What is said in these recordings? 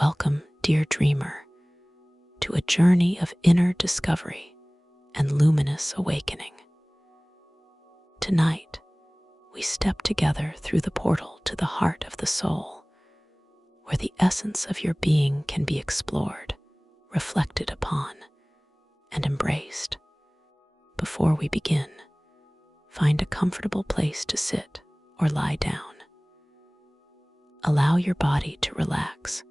Welcome, dear dreamer, to a journey of inner discovery and luminous awakening. Tonight, we step together through the portal to the heart of the soul, where the essence of your being can be explored, reflected upon, and embraced. Before we begin, find a comfortable place to sit or lie down. Allow your body to relax,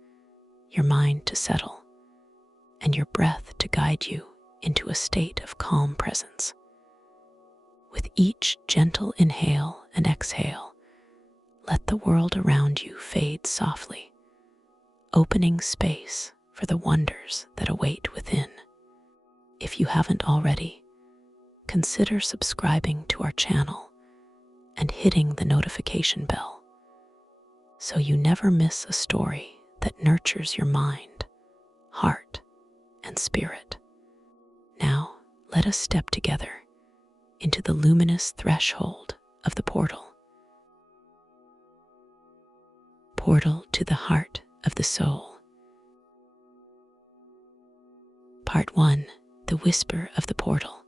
your mind to settle, and your breath to guide you into a state of calm presence. With each gentle inhale and exhale, let the world around you fade softly, opening space for the wonders that await within. If you haven't already, consider subscribing to our channel and hitting the notification bell so you never miss a story that nurtures your mind, heart, and spirit. Now, let us step together into the luminous threshold of the portal. Portal to the heart of the soul. Part 1. The whisper of the portal.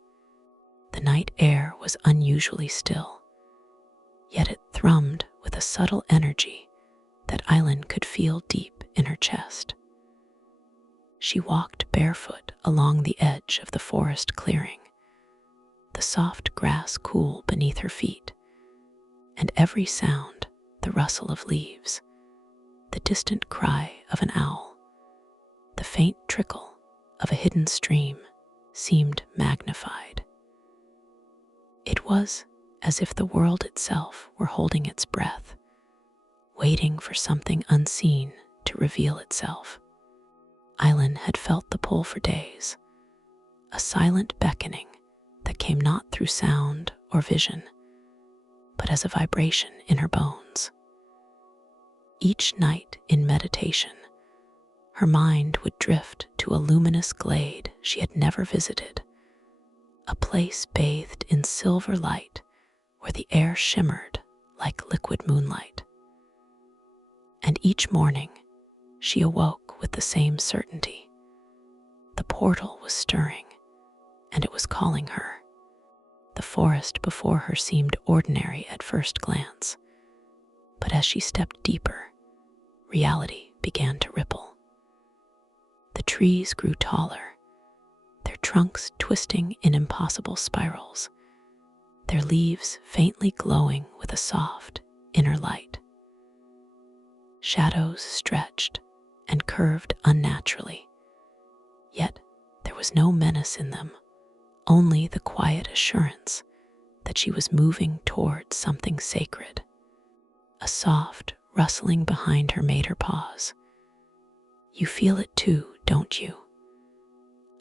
The night air was unusually still, yet it thrummed with a subtle energy that Aylin could feel deep in her chest. She walked barefoot along the edge of the forest clearing, the soft grass cool beneath her feet, and every sound, the rustle of leaves, the distant cry of an owl, the faint trickle of a hidden stream, seemed magnified. It was as if the world itself were holding its breath, waiting for something unseen to reveal itself. Aylin had felt the pull for days, a silent beckoning that came not through sound or vision, but as a vibration in her bones. Each night in meditation, her mind would drift to a luminous glade she had never visited, a place bathed in silver light where the air shimmered like liquid moonlight. And each morning, she awoke with the same certainty. The portal was stirring, and it was calling her. The forest before her seemed ordinary at first glance, but as she stepped deeper, reality began to ripple. The trees grew taller, their trunks twisting in impossible spirals, their leaves faintly glowing with a soft inner light. Shadows stretched and curved unnaturally, yet there was no menace in them, only the quiet assurance that she was moving towards something sacred. A soft rustling behind her made her pause. "You feel it too, don't you?"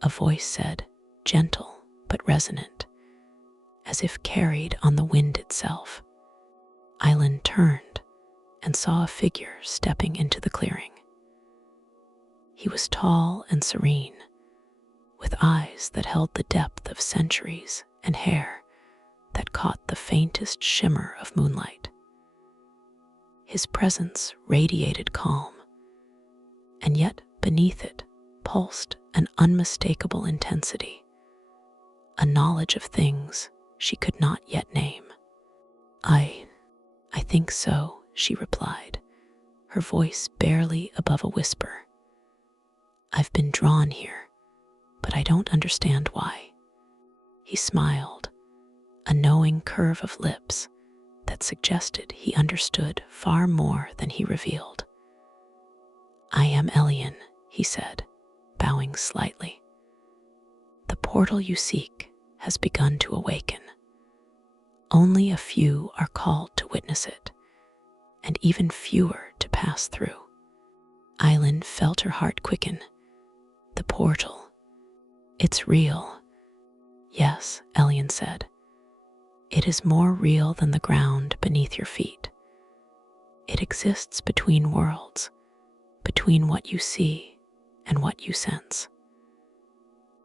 A voice said, gentle but resonant, as if carried on the wind itself. Aylin turned and saw a figure stepping into the clearing. He was tall and serene, with eyes that held the depth of centuries and hair that caught the faintest shimmer of moonlight. His presence radiated calm, and yet beneath it pulsed an unmistakable intensity, a knowledge of things she could not yet name. I think so," she replied, her voice barely above a whisper. "I've been drawn here, but I don't understand why." He smiled, a knowing curve of lips that suggested he understood far more than he revealed. "I am Aylin," he said, bowing slightly. "The portal you seek has begun to awaken. Only a few are called to witness it, and even fewer to pass through." Aylin felt her heart quicken. "The portal. It's real." "Yes," Aylin said. "It is more real than the ground beneath your feet. It exists between worlds, between what you see and what you sense.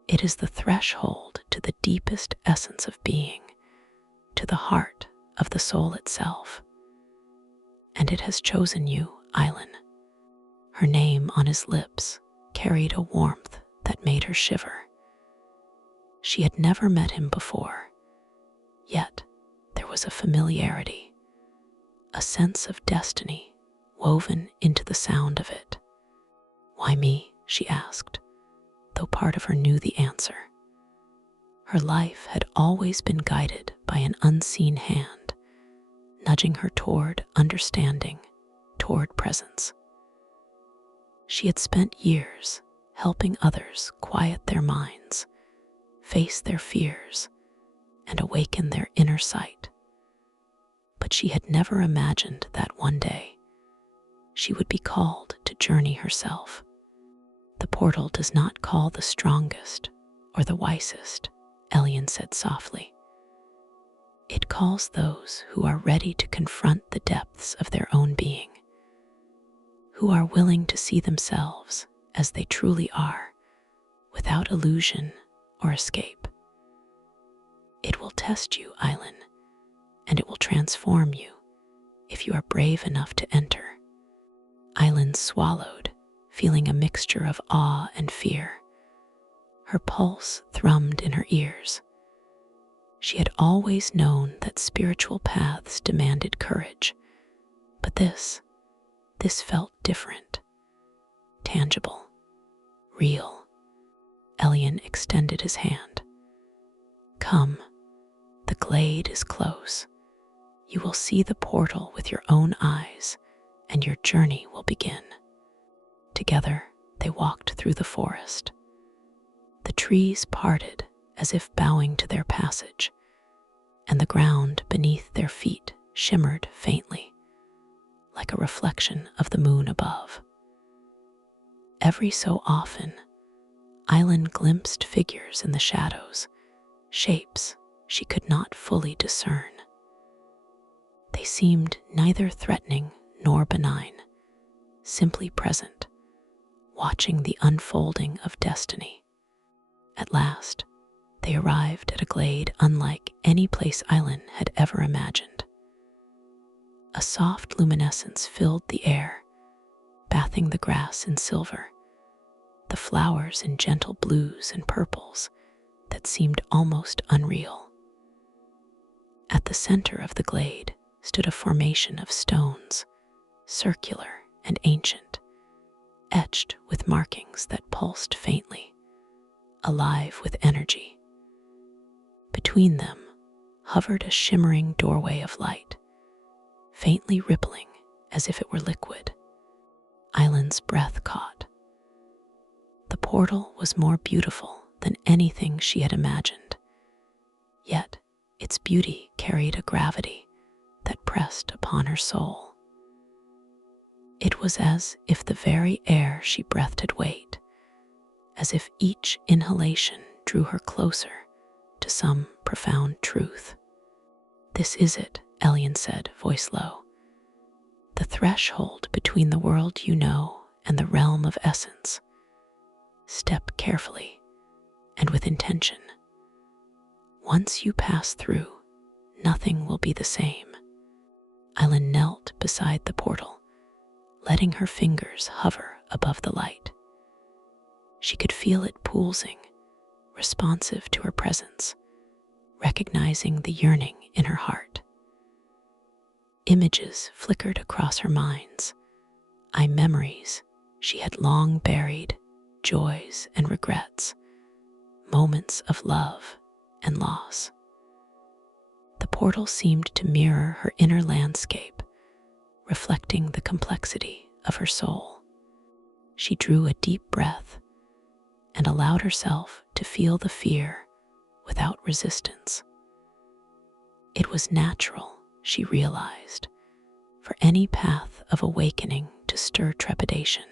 It is the threshold to the deepest essence of being, to the heart of the soul itself. And it has chosen you, Aylin." Her name on his lips carried a warmth that made her shiver. She had never met him before, yet there was a familiarity, a sense of destiny woven into the sound of it. "Why me?" she asked, though part of her knew the answer. Her life had always been guided by an unseen hand, nudging her toward understanding, toward presence. She had spent years helping others quiet their minds, face their fears, and awaken their inner sight. But she had never imagined that one day she would be called to journey herself. "The portal does not call the strongest or the wisest," Aylin said softly. "It calls those who are ready to confront the depths of their own being, who are willing to see themselves as they truly are, without illusion or escape. It will test you, Aylin, and it will transform you if you are brave enough to enter." Aylin swallowed, feeling a mixture of awe and fear. Her pulse thrummed in her ears. She had always known that spiritual paths demanded courage, but this felt different, tangible, real. Aylin extended his hand. "Come, the glade is close. You will see the portal with your own eyes, and your journey will begin." Together, they walked through the forest. The trees parted as if bowing to their passage, and the ground beneath their feet shimmered faintly, like a reflection of the moon above. Every so often, Aylin glimpsed figures in the shadows, shapes she could not fully discern. They seemed neither threatening nor benign, simply present, watching the unfolding of destiny. At last, they arrived at a glade unlike any place Aylin had ever imagined. A soft luminescence filled the air, bathing the grass in silver, the flowers in gentle blues and purples that seemed almost unreal. At the center of the glade stood a formation of stones, circular and ancient, etched with markings that pulsed faintly, alive with energy. Between them hovered a shimmering doorway of light, faintly rippling as if it were liquid. Aylin's breath caught. The portal was more beautiful than anything she had imagined, yet its beauty carried a gravity that pressed upon her soul. It was as if the very air she breathed had weight, as if each inhalation drew her closer to some profound truth. "This is it," Aylin said, voice low. "The threshold between the world you know and the realm of essence. Step carefully and with intention. Once you pass through, nothing will be the same." Aylin knelt beside the portal, letting her fingers hover above the light. She could feel it pulsing, responsive to her presence, recognizing the yearning in her heart. Images flickered across her minds, memories she had long buried, joys and regrets, moments of love and loss. The portal seemed to mirror her inner landscape, reflecting the complexity of her soul. She drew a deep breath and allowed herself to feel the fear without resistance. It was natural, she realized, for any path of awakening to stir trepidation.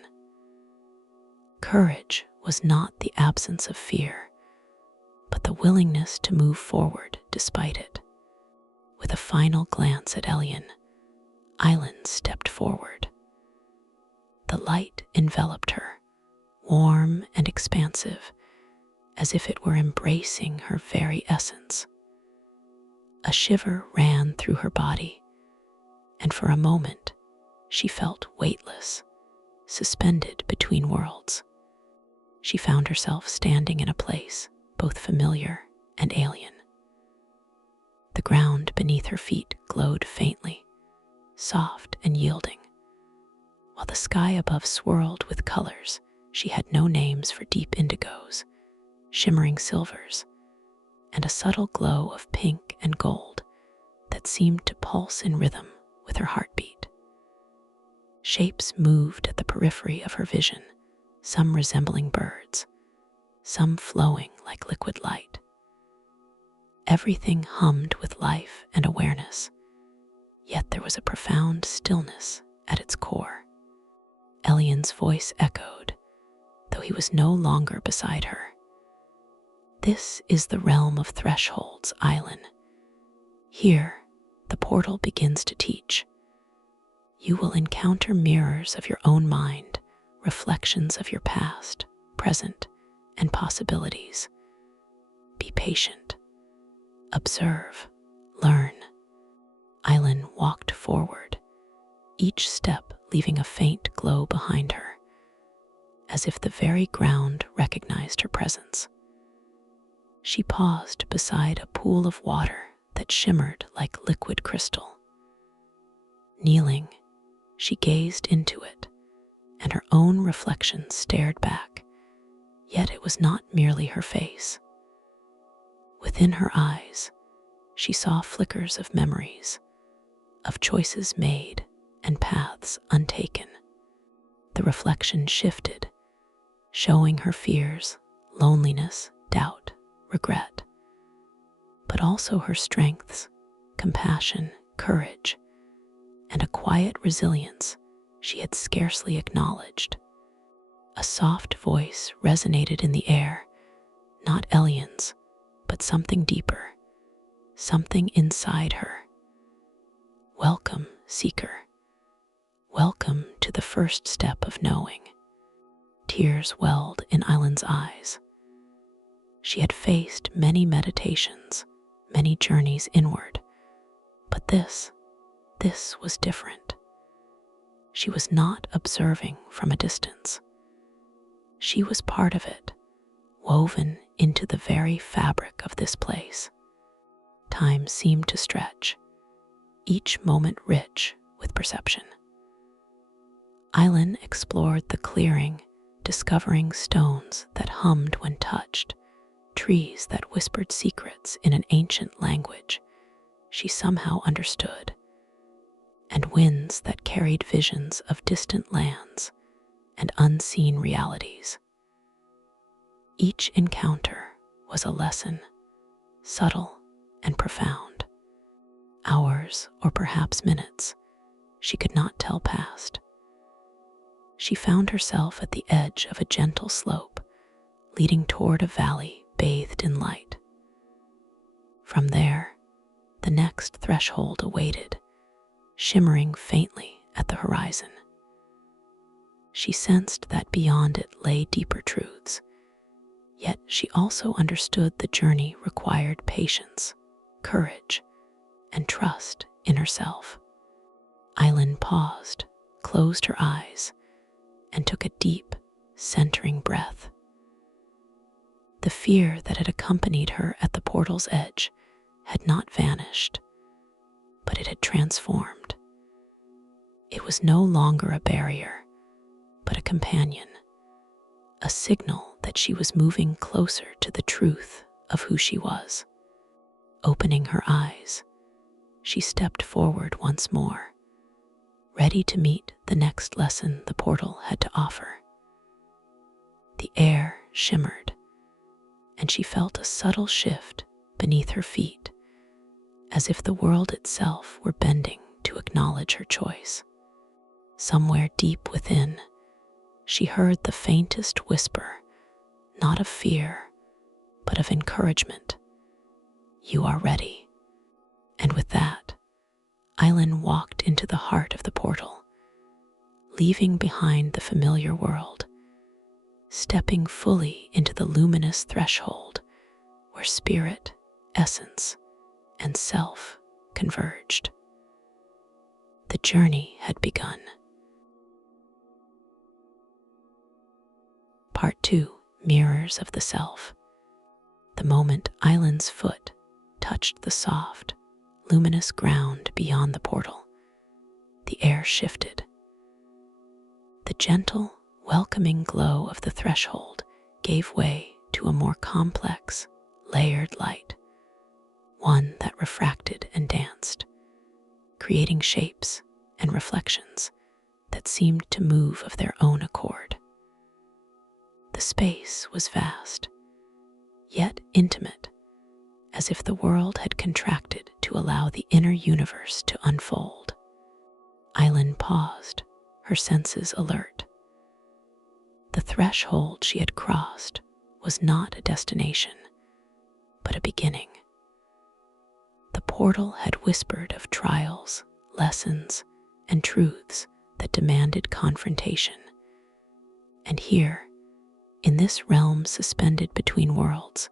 Courage was not the absence of fear, but the willingness to move forward despite it. With a final glance at Aylin stepped forward. The light enveloped her, warm and expansive, as if it were embracing her very essence. A shiver ran through her body, and for a moment she felt weightless, suspended between worlds. She found herself standing in a place both familiar and alien. The ground beneath her feet glowed faintly, soft and yielding, while the sky above swirled with colors she had no names for: deep indigos, shimmering silvers, and a subtle glow of pink and gold that seemed to pulse in rhythm with her heartbeat. Shapes moved at the periphery of her vision, some resembling birds, some flowing like liquid light. Everything hummed with life and awareness, yet there was a profound stillness at its core. Aylin's voice echoed, though he was no longer beside her. "This is the realm of thresholds, Aylin. Here, the portal begins to teach. You will encounter mirrors of your own mind, reflections of your past, present, and possibilities. Be patient. Observe. Learn." Aylin walked forward, each step leaving a faint glow behind her, as if the very ground recognized her presence. She paused beside a pool of water that shimmered like liquid crystal. Kneeling, she gazed into it, and her own reflection stared back, yet it was not merely her face. Within her eyes, she saw flickers of memories, of choices made and paths untaken. The reflection shifted, showing her fears, loneliness, doubt, regret, but also her strengths, compassion, courage, and a quiet resilience she had scarcely acknowledged. A soft voice resonated in the air, not Aylin's, but something deeper, something inside her. "Welcome, seeker. Welcome to the first step of knowing." Tears welled in Aylin's eyes. She had faced many meditations, many journeys inward, but this was different. She was not observing from a distance. She was part of it, woven into the very fabric of this place. Time seemed to stretch, each moment rich with perception. Aylin explored the clearing, discovering stones that hummed when touched, trees that whispered secrets in an ancient language she somehow understood, and winds that carried visions of distant lands and unseen realities. Each encounter was a lesson, subtle and profound. Hours, or perhaps minutes, she could not tell passed. She found herself at the edge of a gentle slope, leading toward a valley bathed in light. From there, the next threshold awaited, shimmering faintly at the horizon. She sensed that beyond it lay deeper truths, yet she also understood the journey required patience, courage, and trust in herself. Aylin paused, closed her eyes, and took a deep, centering breath. The fear that had accompanied her at the portal's edge had not vanished, but it had transformed. It was no longer a barrier, but a companion, a signal that she was moving closer to the truth of who she was. Opening her eyes, she stepped forward once more, ready to meet the next lesson the portal had to offer. The air shimmered, and she felt a subtle shift beneath her feet, as if the world itself were bending to acknowledge her choice. Somewhere deep within, she heard the faintest whisper, not of fear, but of encouragement. "You are ready." And with that, Aylin walked into the heart of the portal, leaving behind the familiar world, stepping fully into the luminous threshold where spirit, essence, and self converged. The journey had begun. Part 2. Mirrors of the Self. The moment Aylin's foot touched the soft, luminous ground beyond the portal, the air shifted. The gentle, welcoming glow of the threshold gave way to a more complex, layered light, one that refracted and danced, creating shapes and reflections that seemed to move of their own accord. The space was vast, yet intimate, as if the world had contracted to allow the inner universe to unfold. Aylin paused, her senses alert. The threshold she had crossed was not a destination, but a beginning. The portal had whispered of trials, lessons, and truths that demanded confrontation. And here, in this realm suspended between worlds,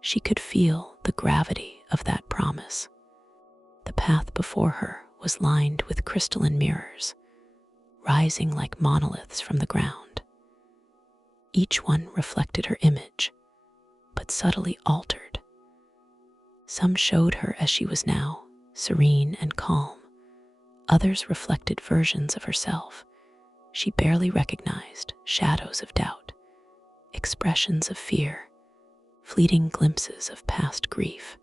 she could feel the gravity of that promise. The path before her was lined with crystalline mirrors, rising like monoliths from the ground. Each one reflected her image, but subtly altered. Some showed her as she was now, serene and calm. Others reflected versions of herself she barely recognized, shadows of doubt, expressions of fear, fleeting glimpses of past grief.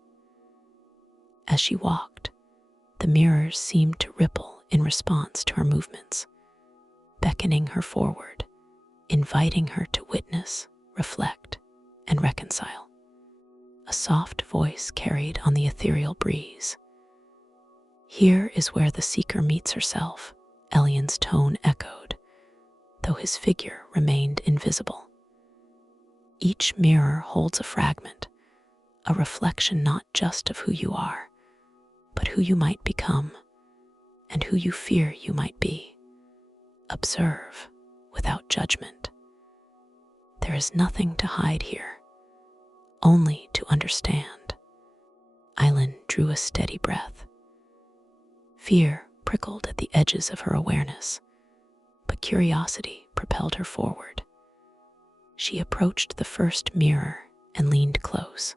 As she walked, the mirrors seemed to ripple in response to her movements, beckoning her forward, inviting her to witness, reflect, and reconcile. A soft voice carried on the ethereal breeze. "Here is where the seeker meets herself," Aylin's tone echoed, though his figure remained invisible. Each mirror holds a fragment, a reflection not just of who you are, but who you might become, and who you fear you might be. Observe without judgment. There is nothing to hide here, only to understand. Aylin drew a steady breath. Fear prickled at the edges of her awareness, but curiosity propelled her forward. She approached the first mirror and leaned close.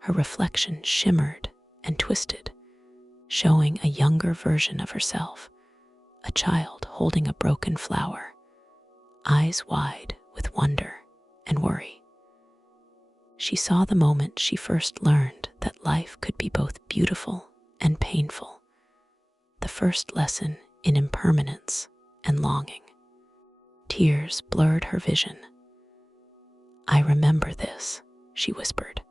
Her reflection shimmered and twisted, showing a younger version of herself, a child holding a broken flower, eyes wide with wonder and worry. She saw the moment she first learned that life could be both beautiful and painful, the first lesson in impermanence and longing. Tears blurred her vision. "I remember this," she whispered.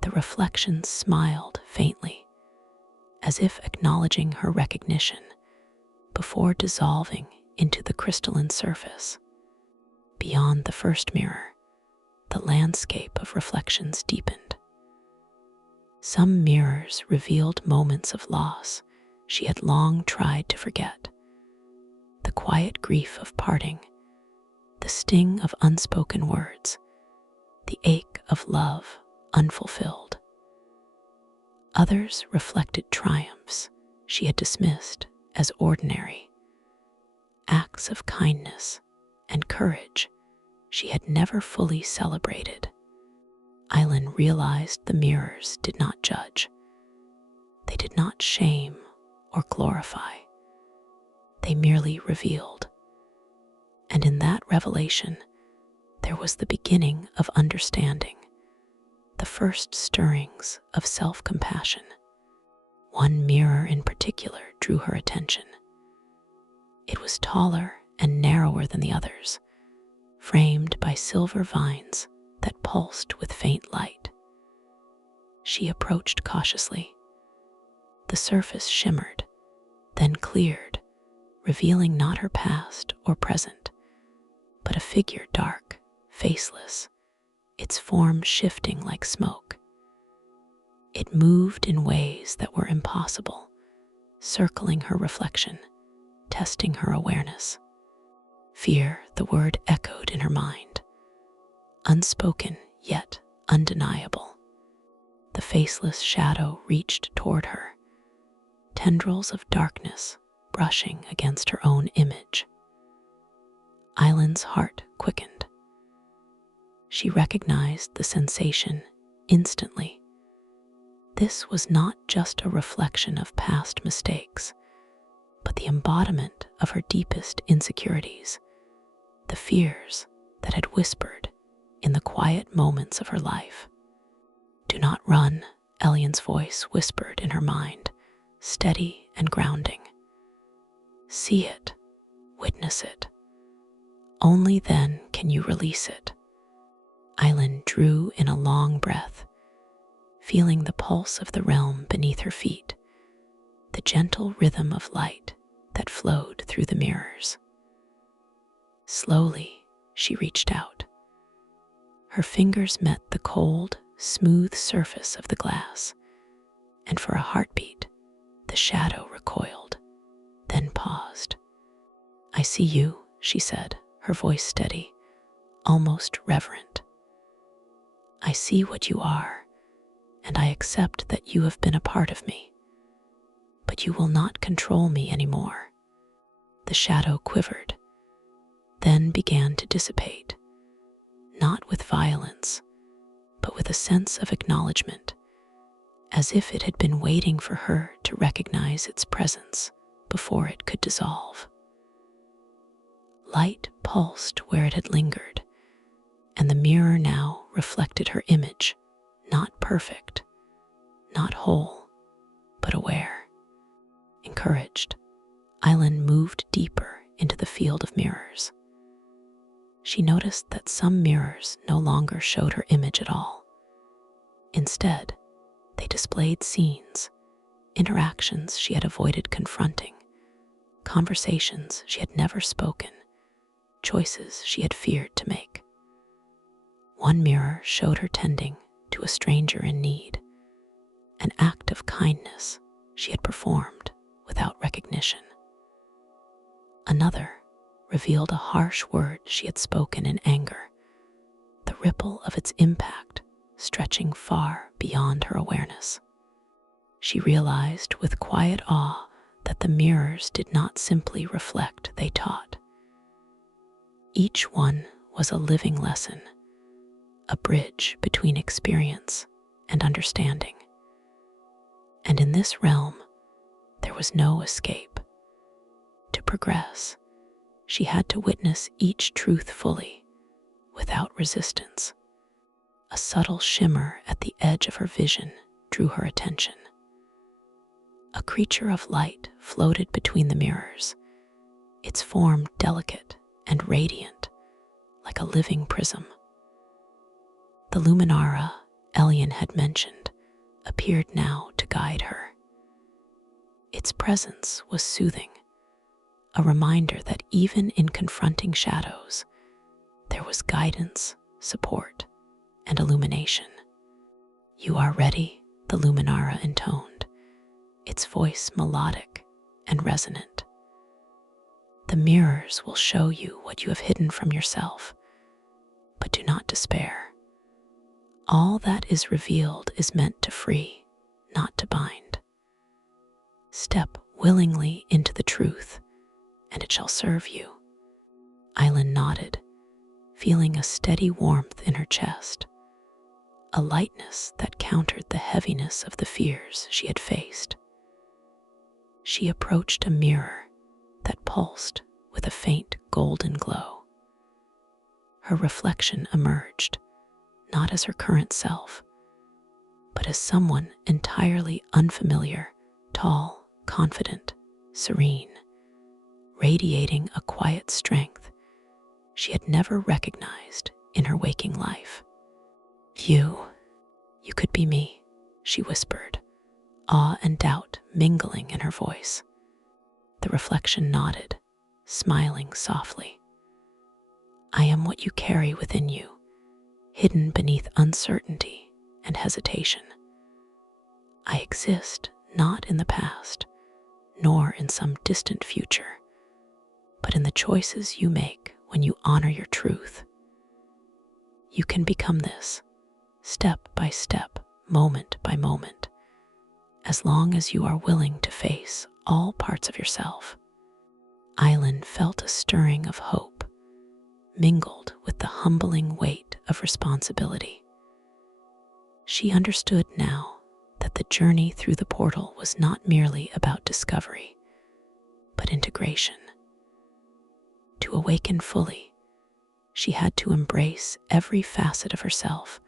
The reflection smiled faintly, as if acknowledging her recognition, before dissolving into the crystalline surface. Beyond the first mirror, the landscape of reflections deepened. Some mirrors revealed moments of loss she had long tried to forget. The quiet grief of parting, the sting of unspoken words, the ache of love unfulfilled. Others reflected triumphs she had dismissed as ordinary, acts of kindness and courage she had never fully celebrated. Aylin realized the mirrors did not judge. They did not shame or glorify. They merely revealed. And in that revelation, there was the beginning of understanding, the first stirrings of self-compassion. One mirror in particular drew her attention. It was taller and narrower than the others, framed by silver vines that pulsed with faint light. She approached cautiously. The surface shimmered, then cleared, revealing not her past or present, but a figure dark, faceless, its form shifting like smoke. It moved in ways that were impossible, circling her reflection, testing her awareness. Fear, the word echoed in her mind, unspoken yet undeniable. The faceless shadow reached toward her, tendrils of darkness brushing against her own image. Aylin's heart quickened. She recognized the sensation instantly. This was not just a reflection of past mistakes, but the embodiment of her deepest insecurities, the fears that had whispered in the quiet moments of her life. "Do not run," Ayllin's voice whispered in her mind, steady and grounding. "See it, witness it. Only then can you release it." Aylin drew in a long breath, feeling the pulse of the realm beneath her feet, the gentle rhythm of light that flowed through the mirrors. Slowly, she reached out. Her fingers met the cold, smooth surface of the glass, and for a heartbeat, the shadow recoiled, then paused. "I see you," she said, her voice steady, almost reverent. "I see what you are, and I accept that you have been a part of me. But you will not control me anymore." The shadow quivered, then began to dissipate, not with violence, but with a sense of acknowledgement, as if it had been waiting for her to recognize its presence before it could dissolve. Light pulsed where it had lingered, and the mirror now reflected her image, not perfect, not whole, but aware. Encouraged, Aylin moved deeper into the field of mirrors. She noticed that some mirrors no longer showed her image at all. Instead, they displayed scenes, interactions she had avoided confronting, conversations she had never spoken, choices she had feared to make. One mirror showed her tending to a stranger in need, an act of kindness she had performed without recognition. Another revealed a harsh word she had spoken in anger, the ripple of its impact stretching far beyond her awareness. She realized with quiet awe that the mirrors did not simply reflect, they taught. Each one was a living lesson, a bridge between experience and understanding. And in this realm, there was no escape. To progress, she had to witness each truth fully, without resistance. A subtle shimmer at the edge of her vision drew her attention. A creature of light floated between the mirrors, its form delicate and radiant, like a living prism. The Luminara Aylin had mentioned appeared now to guide her. Its presence was soothing, a reminder that even in confronting shadows, there was guidance, support, and illumination. "You are ready," the Luminara intoned, its voice melodic and resonant. "The mirrors will show you what you have hidden from yourself, but do not despair. All that is revealed is meant to free, not to bind. Step willingly into the truth, and it shall serve you." Aylin nodded, feeling a steady warmth in her chest, a lightness that countered the heaviness of the fears she had faced. She approached a mirror that pulsed with a faint golden glow. Her reflection emerged, not as her current self, but as someone entirely unfamiliar, tall, confident, serene, radiating a quiet strength she had never recognized in her waking life. You could be me," she whispered, awe and doubt mingling in her voice. The reflection nodded, smiling softly. "I am what you carry within you, hidden beneath uncertainty and hesitation. I exist not in the past, nor in some distant future, but in the choices you make when you honor your truth. You can become this, step by step, moment by moment, as long as you are willing to face all parts of yourself." Aylin felt a stirring of hope, mingled with the humbling weight of responsibility. She understood now that the journey through the portal was not merely about discovery, but integration. To awaken fully, she had to embrace every facet of herself,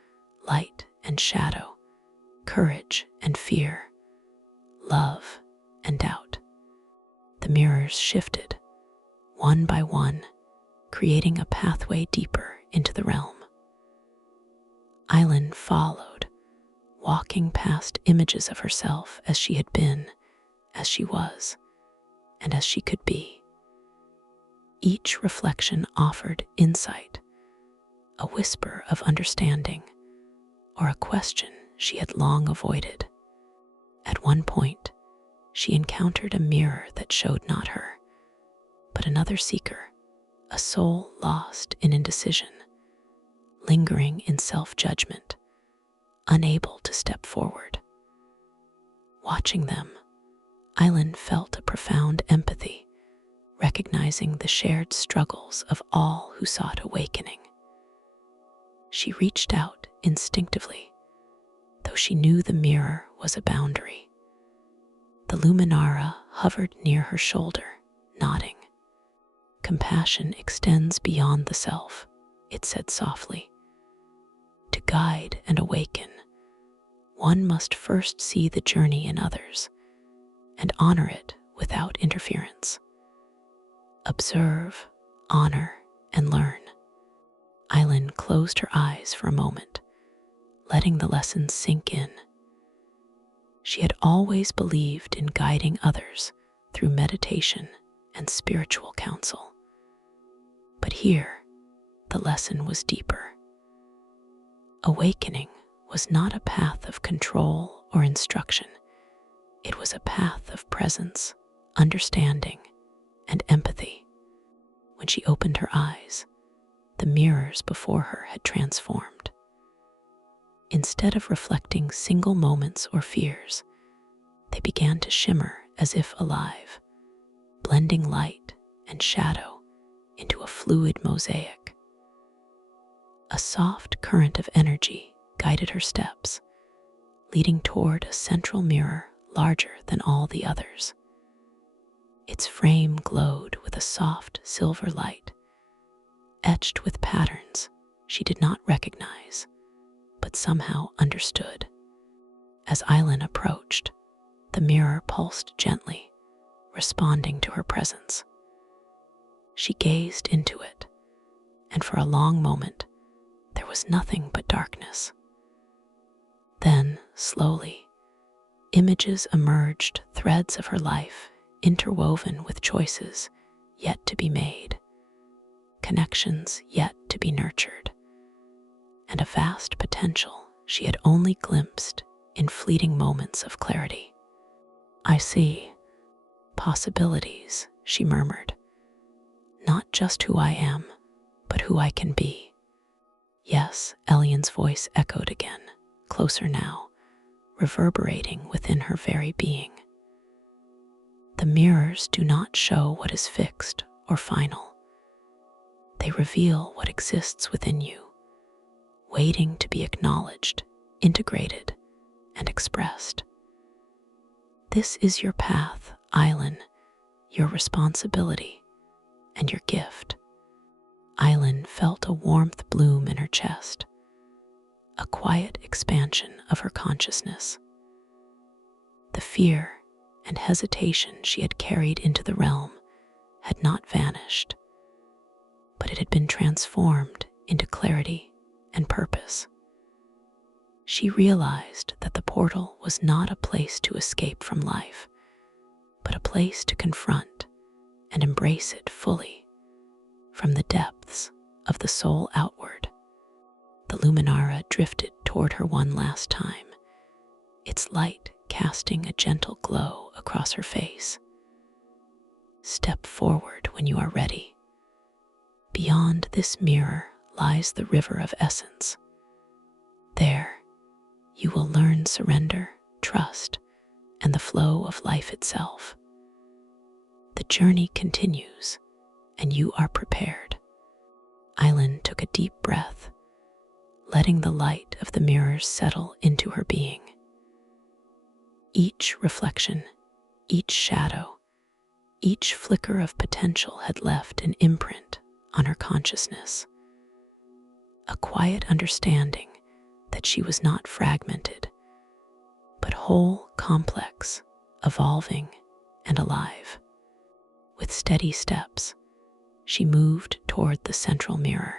light and shadow, courage and fear, love and doubt. The mirrors shifted, one by one, creating a pathway deeper into the realm. Aylin followed, walking past images of herself as she had been, as she was, and as she could be. Each reflection offered insight, a whisper of understanding, or a question she had long avoided. At one point, she encountered a mirror that showed not her, but another seeker, a soul lost in indecision, lingering in self-judgment, unable to step forward. Watching them, Aylin felt a profound empathy, recognizing the shared struggles of all who sought awakening. She reached out instinctively, though she knew the mirror was a boundary. The luminara hovered near her shoulder, nodding. "Compassion extends beyond the self," it said softly. "To guide and awaken, one must first see the journey in others and honor it without interference. Observe, honor, and learn." Aylin closed her eyes for a moment, letting the lessons sink in. She had always believed in guiding others through meditation and spiritual counsel. But here, the lesson was deeper. Awakening was not a path of control or instruction. It was a path of presence, understanding, and empathy. When she opened her eyes, the mirrors before her had transformed. Instead of reflecting single moments or fears, they began to shimmer as if alive, blending light and shadow into a fluid mosaic. A soft current of energy guided her steps, leading toward a central mirror larger than all the others. Its frame glowed with a soft silver light, etched with patterns she did not recognize, but somehow understood. As Aylin approached, the mirror pulsed gently, responding to her presence. She gazed into it, and for a long moment, there was nothing but darkness. Then, slowly, images emerged, threads of her life interwoven with choices yet to be made, connections yet to be nurtured, and a vast potential she had only glimpsed in fleeting moments of clarity. "I see possibilities," she murmured. "Not just who I am, but who I can be." "Yes," Aylin's voice echoed again, closer now, reverberating within her very being. "The mirrors do not show what is fixed or final. They reveal what exists within you, waiting to be acknowledged, integrated, and expressed. This is your path, Aylin, your responsibility, and your gift." Aylin felt a warmth bloom in her chest, a quiet expansion of her consciousness. The fear and hesitation she had carried into the realm had not vanished, but it had been transformed into clarity and purpose. She realized that the portal was not a place to escape from life, but a place to confront and embrace it fully, from the depths of the soul outward. The luminara drifted toward her one last time, its light casting a gentle glow across her face. "Step forward when you are ready. Beyond this mirror lies the river of essence. There, you will learn surrender, trust, and the flow of life itself. The journey continues, and you are prepared." Aylin took a deep breath, letting the light of the mirrors settle into her being. Each reflection, each shadow, each flicker of potential had left an imprint on her consciousness, a quiet understanding that she was not fragmented, but whole, complex, evolving, and alive. With steady steps, she moved toward the central mirror.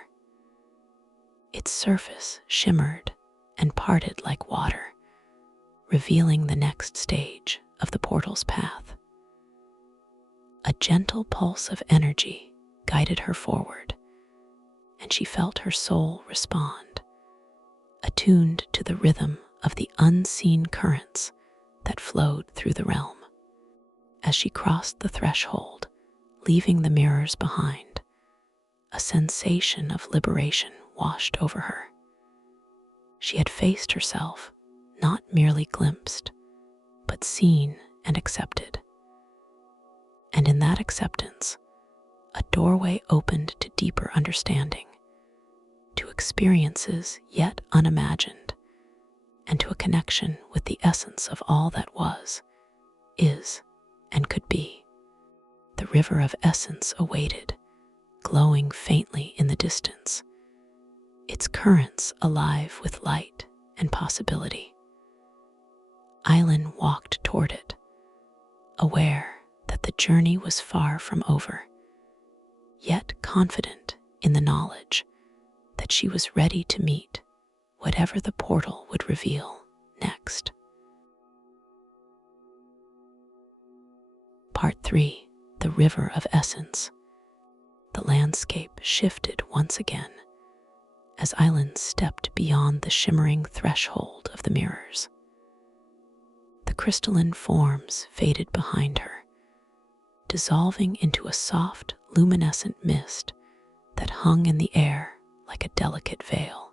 Its surface shimmered and parted like water, revealing the next stage of the portal's path. A gentle pulse of energy guided her forward, and she felt her soul respond, attuned to the rhythm of the unseen currents that flowed through the realm. As she crossed the threshold, leaving the mirrors behind, a sensation of liberation washed over her. She had faced herself, not merely glimpsed, but seen and accepted. And in that acceptance, a doorway opened to deeper understanding, to experiences yet unimagined, and to a connection with the essence of all that was, is, and could be. The river of essence awaited, glowing faintly in the distance, its currents alive with light and possibility. Aylin walked toward it, aware that the journey was far from over, yet confident in the knowledge that she was ready to meet whatever the portal would reveal next. Part 3. The River of Essence. The landscape shifted once again as Aylin stepped beyond the shimmering threshold of the mirrors. The crystalline forms faded behind her, dissolving into a soft, luminescent mist that hung in the air like a delicate veil.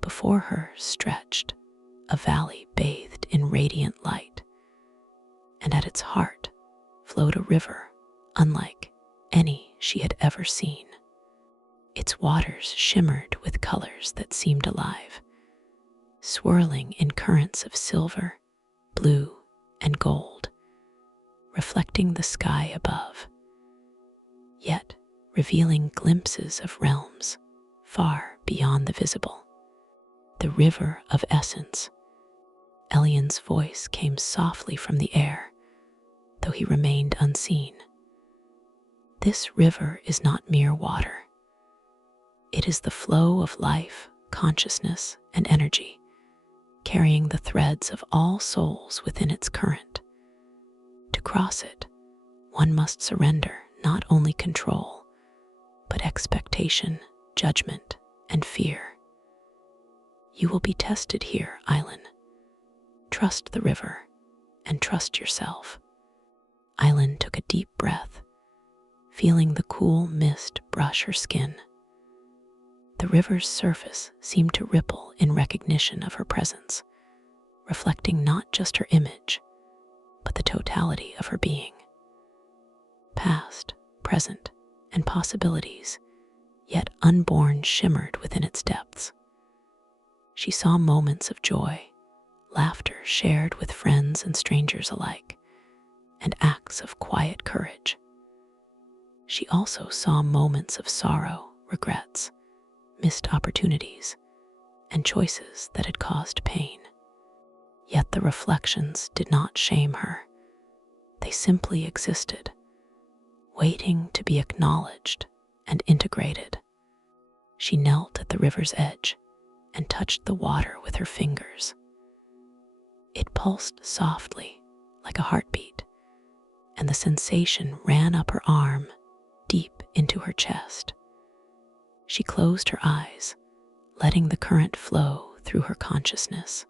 Before her stretched a valley bathed in radiant light, and at its heart flowed a river unlike any she had ever seen. Its waters shimmered with colors that seemed alive, swirling in currents of silver, blue, and gold, reflecting the sky above, yet revealing glimpses of realms far beyond the visible. The River of Essence. Aylin's voice came softly from the air, though he remained unseen. This river is not mere water. It is the flow of life, consciousness, and energy, carrying the threads of all souls within its current. To cross it, one must surrender not only control, but expectation, judgment, and fear. You will be tested here, Aylin. Trust the river and trust yourself. Aylin took a deep breath, feeling the cool mist brush her skin. The river's surface seemed to ripple in recognition of her presence, reflecting not just her image, but the totality of her being. Past, present, and possibilities, yet unborn, shimmered within its depths. She saw moments of joy, laughter shared with friends and strangers alike, and acts of quiet courage. She also saw moments of sorrow, regrets, missed opportunities, and choices that had caused pain. Yet the reflections did not shame her. They simply existed, waiting to be acknowledged and integrated. She knelt at the river's edge and touched the water with her fingers. It pulsed softly, like a heartbeat, and the sensation ran up her arm, deep into her chest. She closed her eyes, letting the current flow through her consciousness.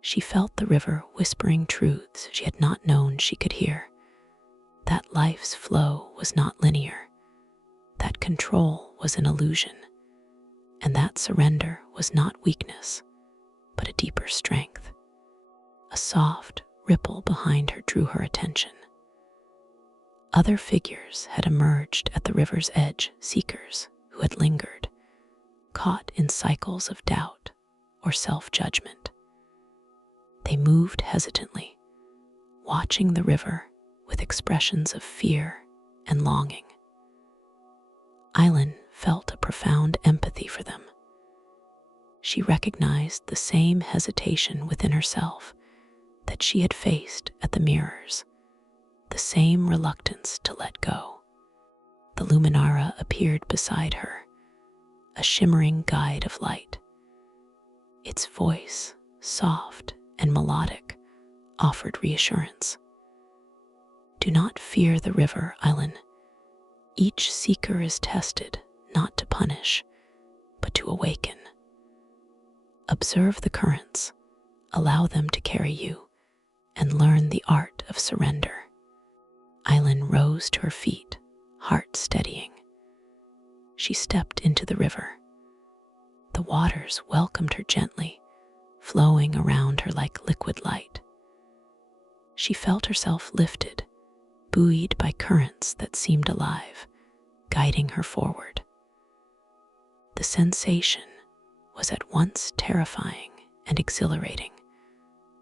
She felt the river whispering truths she had not known she could hear, that life's flow was not linear, that control was an illusion, and that surrender was not weakness, but a deeper strength. A soft ripple behind her drew her attention. Other figures had emerged at the river's edge, seekers who had lingered, caught in cycles of doubt or self-judgment. They moved hesitantly, watching the river with expressions of fear and longing. Aylin felt a profound empathy for them. She recognized the same hesitation within herself that she had faced at the mirrors, the same reluctance to let go. The Luminara appeared beside her, a shimmering guide of light. Its voice, soft and melodic, offered reassurance. Do not fear the river, Aylin. Each seeker is tested not to punish, but to awaken. Observe the currents, allow them to carry you, and learn the art of surrender. Aylin rose to her feet, heart steadying. She stepped into the river. The waters welcomed her gently, flowing around her like liquid light. She felt herself lifted, buoyed by currents that seemed alive, guiding her forward. The sensation was at once terrifying and exhilarating.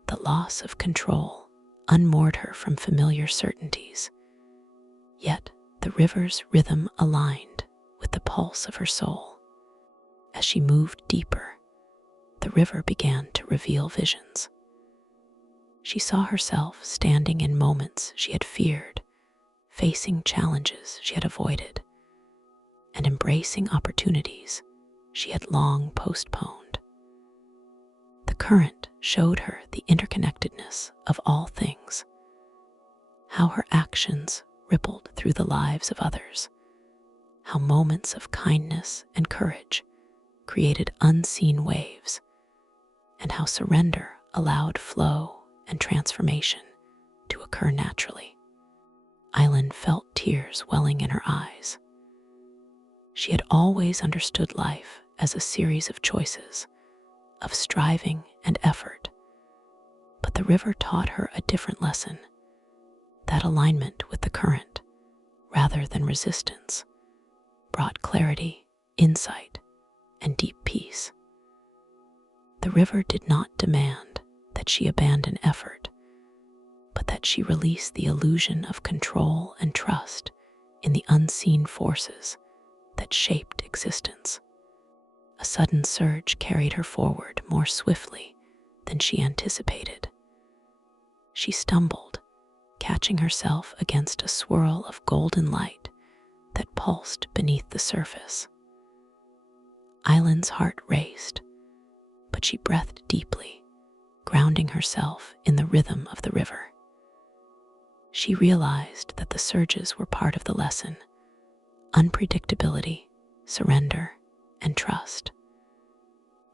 The loss of control unmoored her from familiar certainties. Yet the river's rhythm aligned with the pulse of her soul. As she moved deeper, the river began to reveal visions. She saw herself standing in moments she had feared, facing challenges she had avoided, and embracing opportunities she had long postponed. The current showed her the interconnectedness of all things, how her actions rippled through the lives of others, how moments of kindness and courage created unseen waves, and how surrender allowed flow and transformation to occur naturally. Aylin felt tears welling in her eyes. She had always understood life as a series of choices, of striving and effort, but the river taught her a different lesson. That alignment with the current, rather than resistance, brought clarity, insight, and deep peace. The river did not demand that she abandon effort, but that she release the illusion of control and trust in the unseen forces that shaped existence. A sudden surge carried her forward more swiftly than she anticipated. She stumbled, catching herself against a swirl of golden light that pulsed beneath the surface. Aylin's heart raced, but she breathed deeply, grounding herself in the rhythm of the river. She realized that the surges were part of the lesson: unpredictability, surrender, and trust.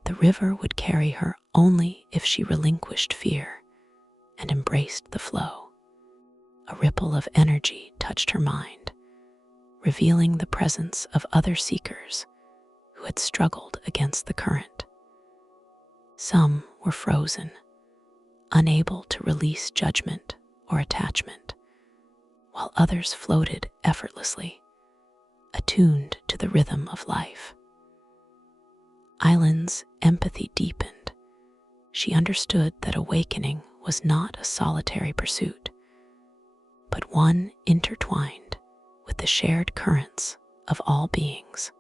The river would carry her only if she relinquished fear and embraced the flow. A ripple of energy touched her mind, revealing the presence of other seekers who had struggled against the current. Some were frozen, unable to release judgment or attachment, while others floated effortlessly, attuned to the rhythm of life. Aylin's empathy deepened. She understood that awakening was not a solitary pursuit, but one intertwined with the shared currents of all beings.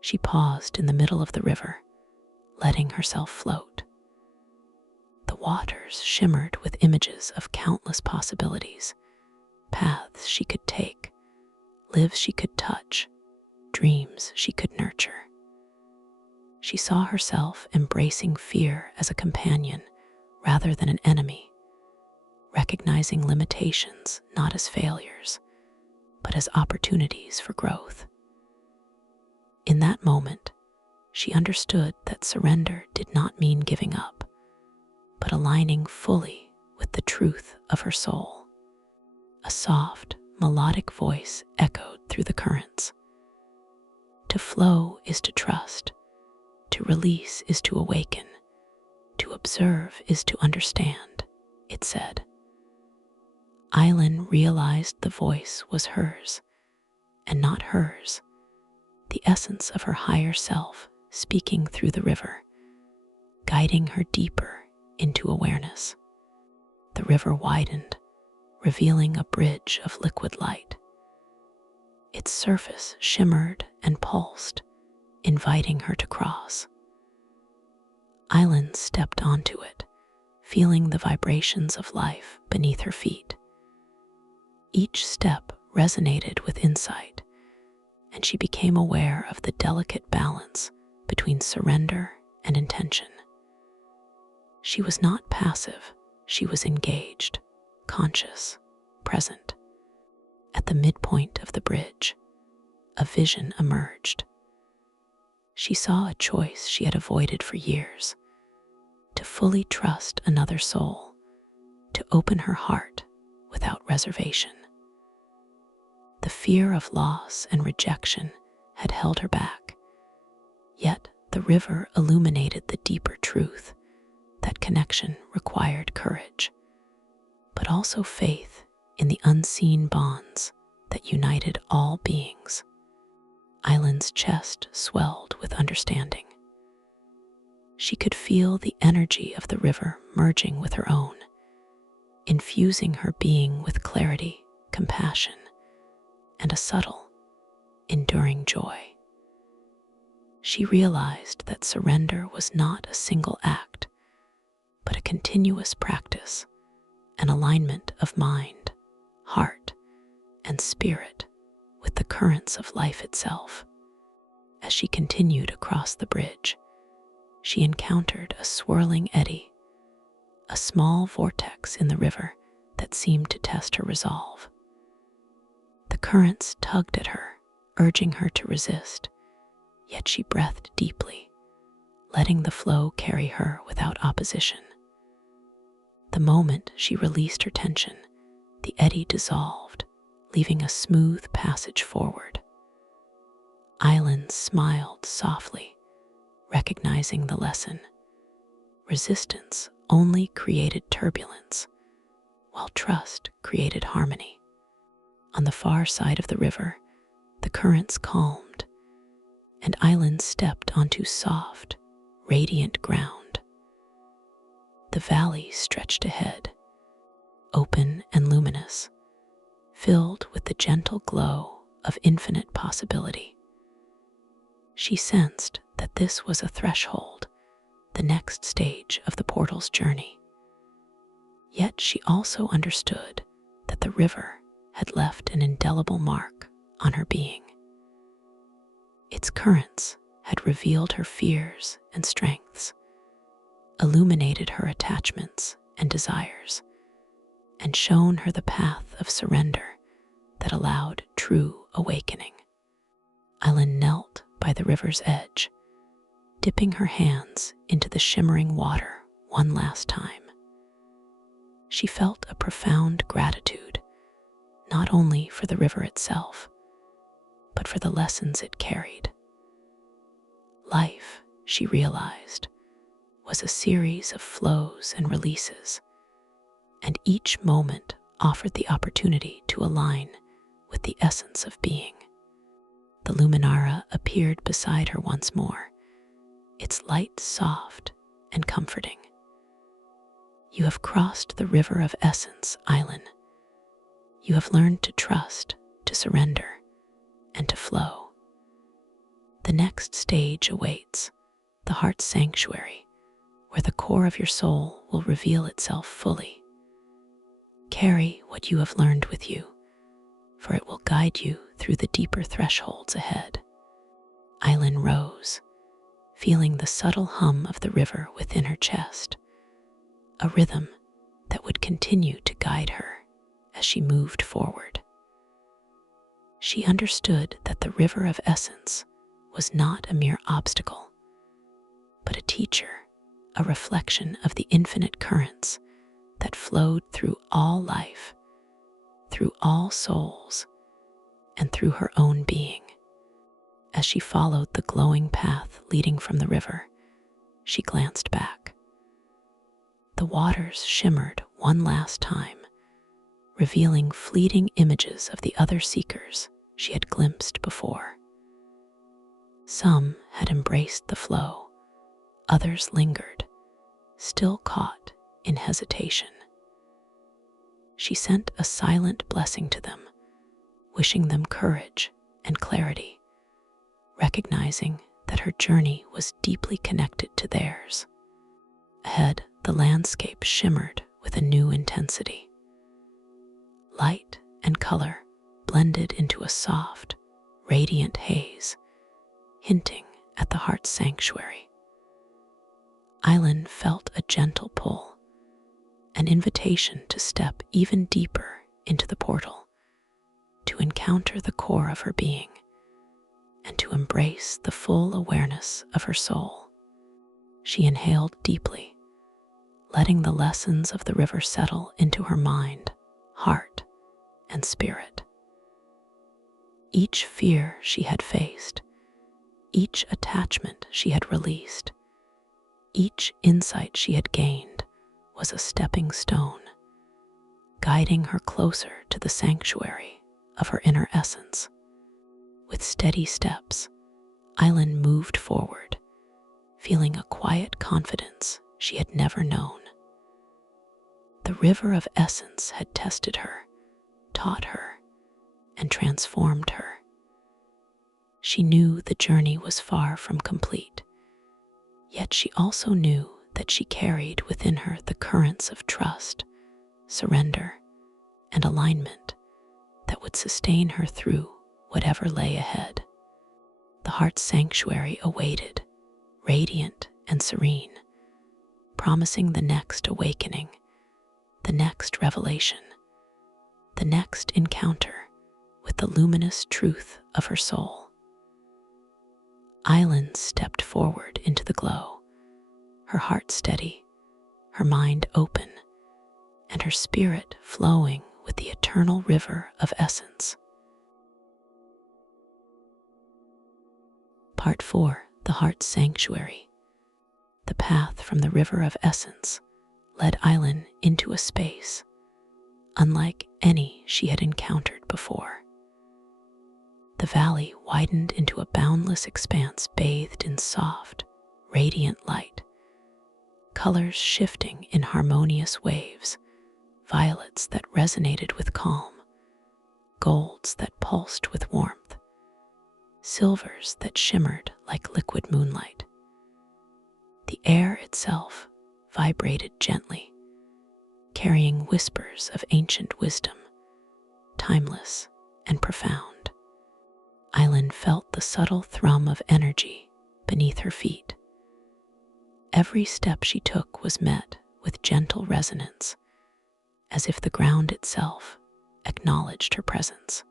She paused in the middle of the river, letting herself float. The waters shimmered with images of countless possibilities, paths she could take, lives she could touch, dreams she could nurture. She saw herself embracing fear as a companion rather than an enemy, recognizing limitations not as failures, but as opportunities for growth. In that moment, she understood that surrender did not mean giving up, but aligning fully with the truth of her soul. A soft, melodic voice echoed through the currents. To flow is to trust. To release is to awaken. To observe is to understand, it said. Aylin realized the voice was hers, and not hers, the essence of her higher self speaking through the river, guiding her deeper into awareness. The river widened, revealing a bridge of liquid light. Its surface shimmered and pulsed, inviting her to cross. Aylin stepped onto it, feeling the vibrations of life beneath her feet. Each step resonated with insight, and she became aware of the delicate balance between surrender and intention. She was not passive, she was engaged, conscious, present. At the midpoint of the bridge, a vision emerged. She saw a choice she had avoided for years: to fully trust another soul, to open her heart without reservation. The fear of loss and rejection had held her back, yet the river illuminated the deeper truth that connection required courage, but also faith in the unseen bonds that united all beings. Aylin's chest swelled with understanding. She could feel the energy of the river merging with her own, infusing her being with clarity, compassion, and a subtle, enduring joy. She realized that surrender was not a single act, but a continuous practice, an alignment of mind, heart, and spirit with the currents of life itself. As she continued across the bridge, she encountered a swirling eddy, a small vortex in the river that seemed to test her resolve. The currents tugged at her, urging her to resist, yet she breathed deeply, letting the flow carry her without opposition. The moment she released her tension, the eddy dissolved, leaving a smooth passage forward. Aylin smiled softly, recognizing the lesson. Resistance only created turbulence, while trust created harmony. On the far side of the river, the currents calmed, and Aylin stepped onto soft, radiant ground. The valley stretched ahead, open and luminous, filled with the gentle glow of infinite possibility. She sensed that this was a threshold, the next stage of the portal's journey. Yet she also understood that the river had left an indelible mark on her being. Its currents had revealed her fears and strengths, illuminated her attachments and desires, and shown her the path of surrender that allowed true awakening. Aylin knelt by the river's edge, dipping her hands into the shimmering water one last time. She felt a profound gratitude, not only for the river itself, but for the lessons it carried. Life, she realized, was a series of flows and releases, and each moment offered the opportunity to align with the essence of being. The Luminara appeared beside her once more, its light soft and comforting. You have crossed the river of essence, Aylin. You have learned to trust, to surrender, and to flow. The next stage awaits, the heart's sanctuary, where the core of your soul will reveal itself fully. Carry what you have learned with you, for it will guide you through the deeper thresholds ahead. Aylin rose, feeling the subtle hum of the river within her chest, a rhythm that would continue to guide her as she moved forward. She understood that the river of essence was not a mere obstacle, but a teacher, a reflection of the infinite currents that flowed through all life, through all souls, and through her own being. As she followed the glowing path leading from the river, she glanced back. The waters shimmered one last time, revealing fleeting images of the other seekers she had glimpsed before. Some had embraced the flow, others lingered, still caught in hesitation. She sent a silent blessing to them, wishing them courage and clarity, recognizing that her journey was deeply connected to theirs. Ahead, the landscape shimmered with a new intensity. Light and color blended into a soft, radiant haze, hinting at the heart's sanctuary. Aylin felt a gentle pull, an invitation to step even deeper into the portal, to encounter the core of her being, and to embrace the full awareness of her soul. She inhaled deeply, letting the lessons of the river settle into her mind, heart, and spirit. Each fear she had faced, each attachment she had released, each insight she had gained was a stepping stone, guiding her closer to the sanctuary of her inner essence. With steady steps, Aylin moved forward, feeling a quiet confidence she had never known. The river of essence had tested her, taught her, and transformed her. She knew the journey was far from complete, yet she also knew that she carried within her the currents of trust, surrender, and alignment that would sustain her through whatever lay ahead. The heart's sanctuary awaited, radiant and serene, promising the next awakening, the next revelation, the next encounter with the luminous truth of her soul. Aylin stepped forward into the glow, her heart steady, her mind open, and her spirit flowing with the eternal river of essence. Part 4. The Heart's Sanctuary. The path from the river of essence led Aylin into a space unlike any she had encountered before. The valley widened into a boundless expanse bathed in soft, radiant light, colors shifting in harmonious waves, violets that resonated with calm, golds that pulsed with warmth, silvers that shimmered like liquid moonlight. The air itself vibrated gently, carrying whispers of ancient wisdom, timeless and profound. Aylin felt the subtle thrum of energy beneath her feet. Every step she took was met with gentle resonance, as if the ground itself acknowledged her presence.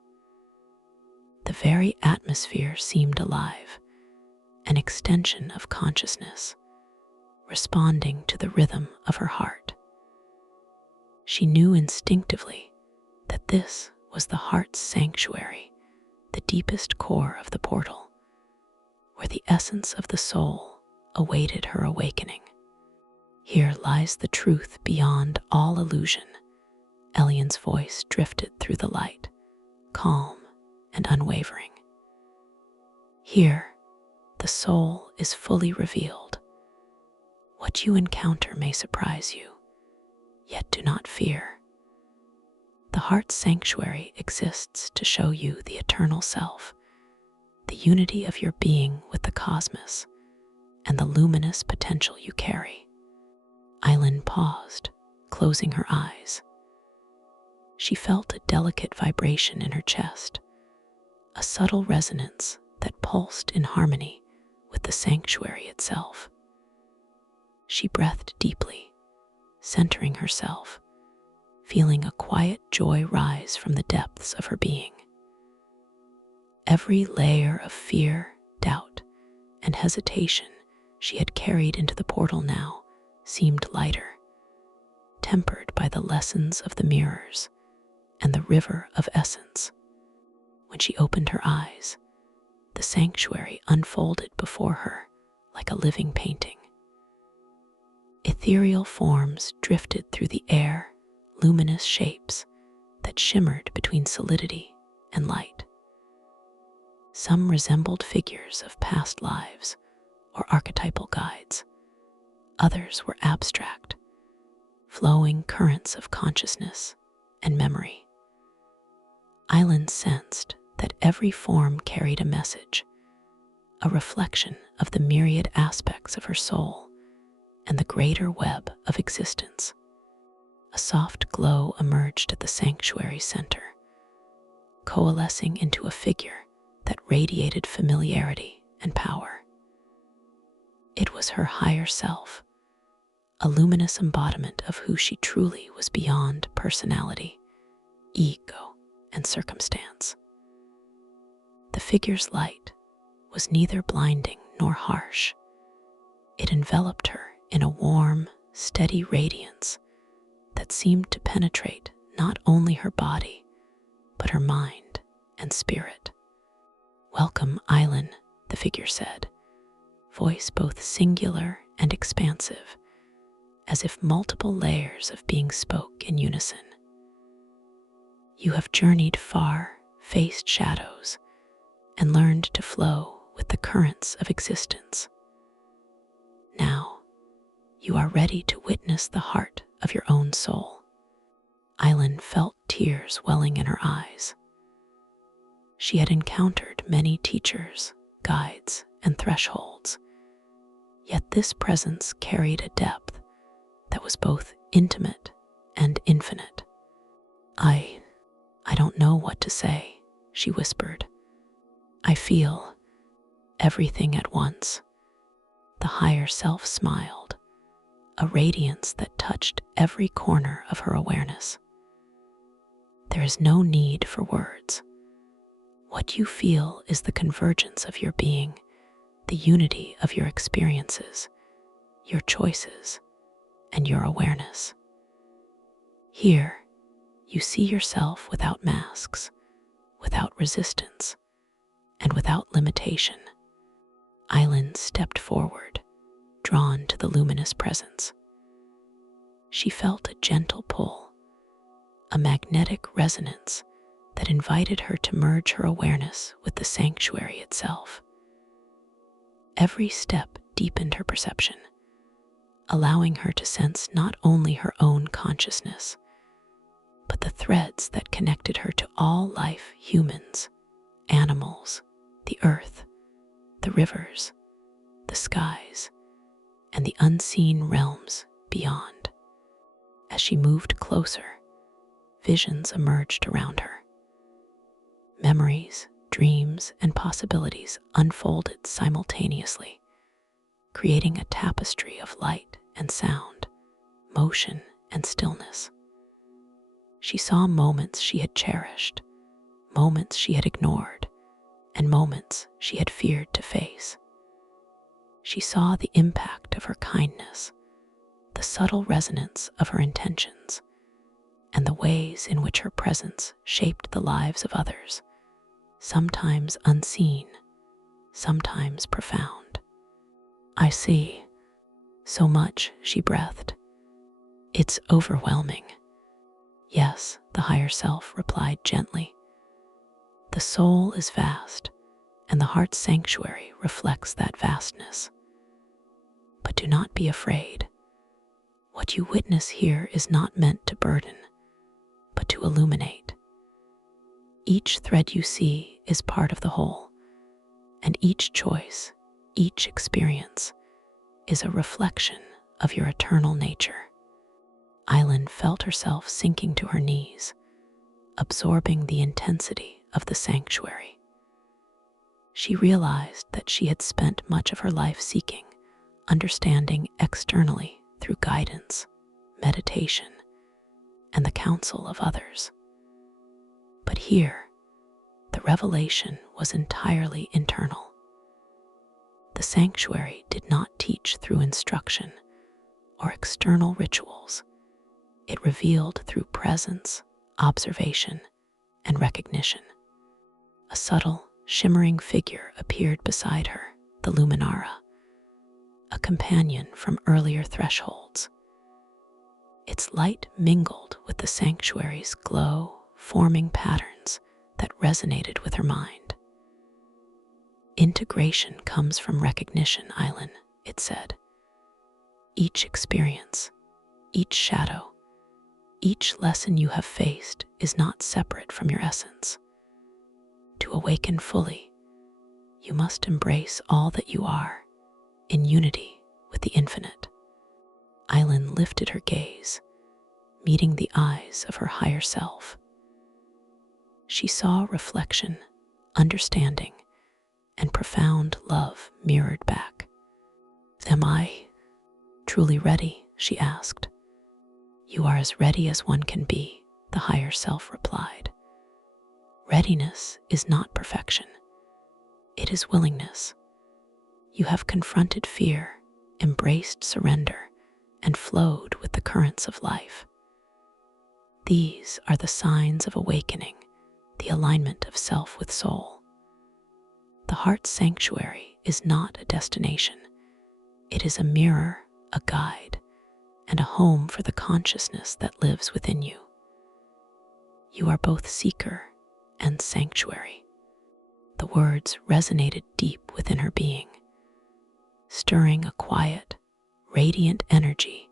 The very atmosphere seemed alive, an extension of consciousness, responding to the rhythm of her heart. She knew instinctively that this was the heart's sanctuary, the deepest core of the portal, where the essence of the soul awaited her awakening. Here lies the truth beyond all illusion. Aylin's voice drifted through the light, calm and unwavering. Here, the soul is fully revealed. What you encounter may surprise you, yet do not fear. The heart's sanctuary exists to show you the eternal self, the unity of your being with the cosmos, and the luminous potential you carry. Aylin paused, closing her eyes. She felt a delicate vibration in her chest, a subtle resonance that pulsed in harmony with the sanctuary itself. She breathed deeply, centering herself, feeling a quiet joy rise from the depths of her being. Every layer of fear, doubt, and hesitation she had carried into the portal now seemed lighter, tempered by the lessons of the mirrors and the river of essence. When she opened her eyes, the sanctuary unfolded before her like a living painting. Ethereal forms drifted through the air, luminous shapes that shimmered between solidity and light. Some resembled figures of past lives or archetypal guides. Others were abstract, flowing currents of consciousness and memory. Aylin sensed that every form carried a message, a reflection of the myriad aspects of her soul and the greater web of existence. A soft glow emerged at the sanctuary center, coalescing into a figure that radiated familiarity and power. It was her higher self, a luminous embodiment of who she truly was beyond personality, ego, and circumstance. The figure's light was neither blinding nor harsh. It enveloped her in a warm, steady radiance that seemed to penetrate not only her body, but her mind and spirit. "Welcome, Aylin," the figure said, voice both singular and expansive, as if multiple layers of being spoke in unison. "You have journeyed far, faced shadows, and learned to flow with the currents of existence. Now, you are ready to witness the heart of your own soul." Aylin felt tears welling in her eyes. She had encountered many teachers, guides, and thresholds, yet this presence carried a depth that was both intimate and infinite. I don't know what to say," she whispered. "I feel everything at once." The higher self smiled, a radiance that touched every corner of her awareness. "There is no need for words. What you feel is the convergence of your being, the unity of your experiences, your choices, and your awareness. Here, you see yourself without masks, without resistance, and without limitation." Aylin stepped forward, drawn to the luminous presence. She felt a gentle pull, a magnetic resonance that invited her to merge her awareness with the sanctuary itself. Every step deepened her perception, allowing her to sense not only her own consciousness, but the threads that connected her to all life, humans, animals, the earth, the rivers, the skies, and the unseen realms beyond. As she moved closer, visions emerged around her. Memories, dreams, and possibilities unfolded simultaneously, creating a tapestry of light and sound, motion and stillness. She saw moments she had cherished, moments she had ignored, and moments she had feared to face. She saw the impact of her kindness, the subtle resonance of her intentions, and the ways in which her presence shaped the lives of others, sometimes unseen, sometimes profound. "I see so much," she breathed. "It's overwhelming." "Yes," the higher self replied gently. "The soul is vast, and the heart's sanctuary reflects that vastness. But do not be afraid. What you witness here is not meant to burden, but to illuminate. Each thread you see is part of the whole, and each choice, each experience, is a reflection of your eternal nature." Aylin felt herself sinking to her knees, absorbing the intensity of the sanctuary. She realized that she had spent much of her life seeking understanding externally through guidance, meditation, and the counsel of others. But here, the revelation was entirely internal. The sanctuary did not teach through instruction or external rituals. It revealed through presence, observation, and recognition. A subtle, shimmering figure appeared beside her, the Luminara, a companion from earlier thresholds. Its light mingled with the sanctuary's glow, forming patterns that resonated with her mind. Integration comes from recognition, Aylin, it said. Each experience, each shadow, each lesson you have faced is not separate from your essence. To awaken fully, you must embrace all that you are, in unity with the infinite. Aylin lifted her gaze, meeting the eyes of her higher self. She saw reflection, understanding, and profound love mirrored back. "Am I truly ready?" she asked. "You are as ready as one can be," the higher self replied. "Readiness is not perfection. It is willingness. You have confronted fear, embraced surrender, and flowed with the currents of life. These are the signs of awakening, the alignment of self with soul. The heart's sanctuary is not a destination. It is a mirror, a guide, and a home for the consciousness that lives within you. You are both seeker and sanctuary." The words resonated deep within her being, stirring a quiet, radiant energy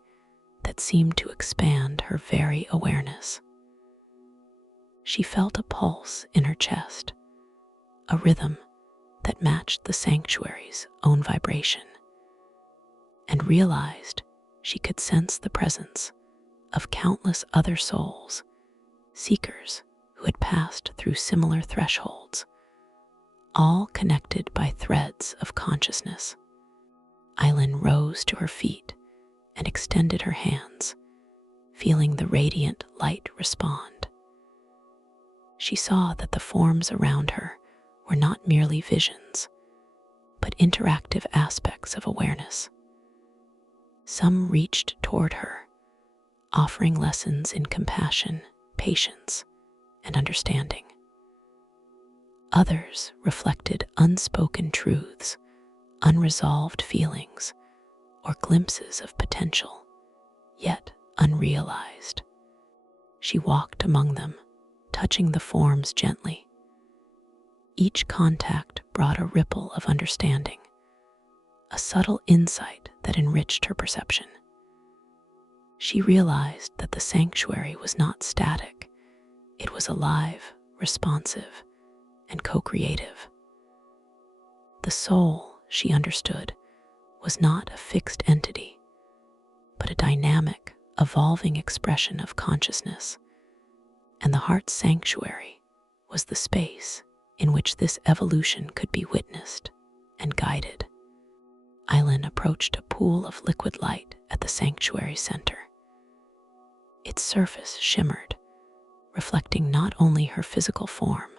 that seemed to expand her very awareness. She felt a pulse in her chest, a rhythm that matched the sanctuary's own vibration, and realized she could sense the presence of countless other souls, seekers who had passed through similar thresholds, all connected by threads of consciousness. Aylin rose to her feet and extended her hands, feeling the radiant light respond. She saw that the forms around her were not merely visions, but interactive aspects of awareness. Some reached toward her, offering lessons in compassion, patience, and understanding. Others reflected unspoken truths, unresolved feelings, or glimpses of potential, yet unrealized. She walked among them, touching the forms gently. Each contact brought a ripple of understanding, a subtle insight that enriched her perception. She realized that the sanctuary was not static. It was alive, responsive, and co-creative. The soul, she understood, was not a fixed entity, but a dynamic, evolving expression of consciousness, and the heart's sanctuary was the space in which this evolution could be witnessed and guided. Aylin approached a pool of liquid light at the sanctuary center. Its surface shimmered, reflecting not only her physical form,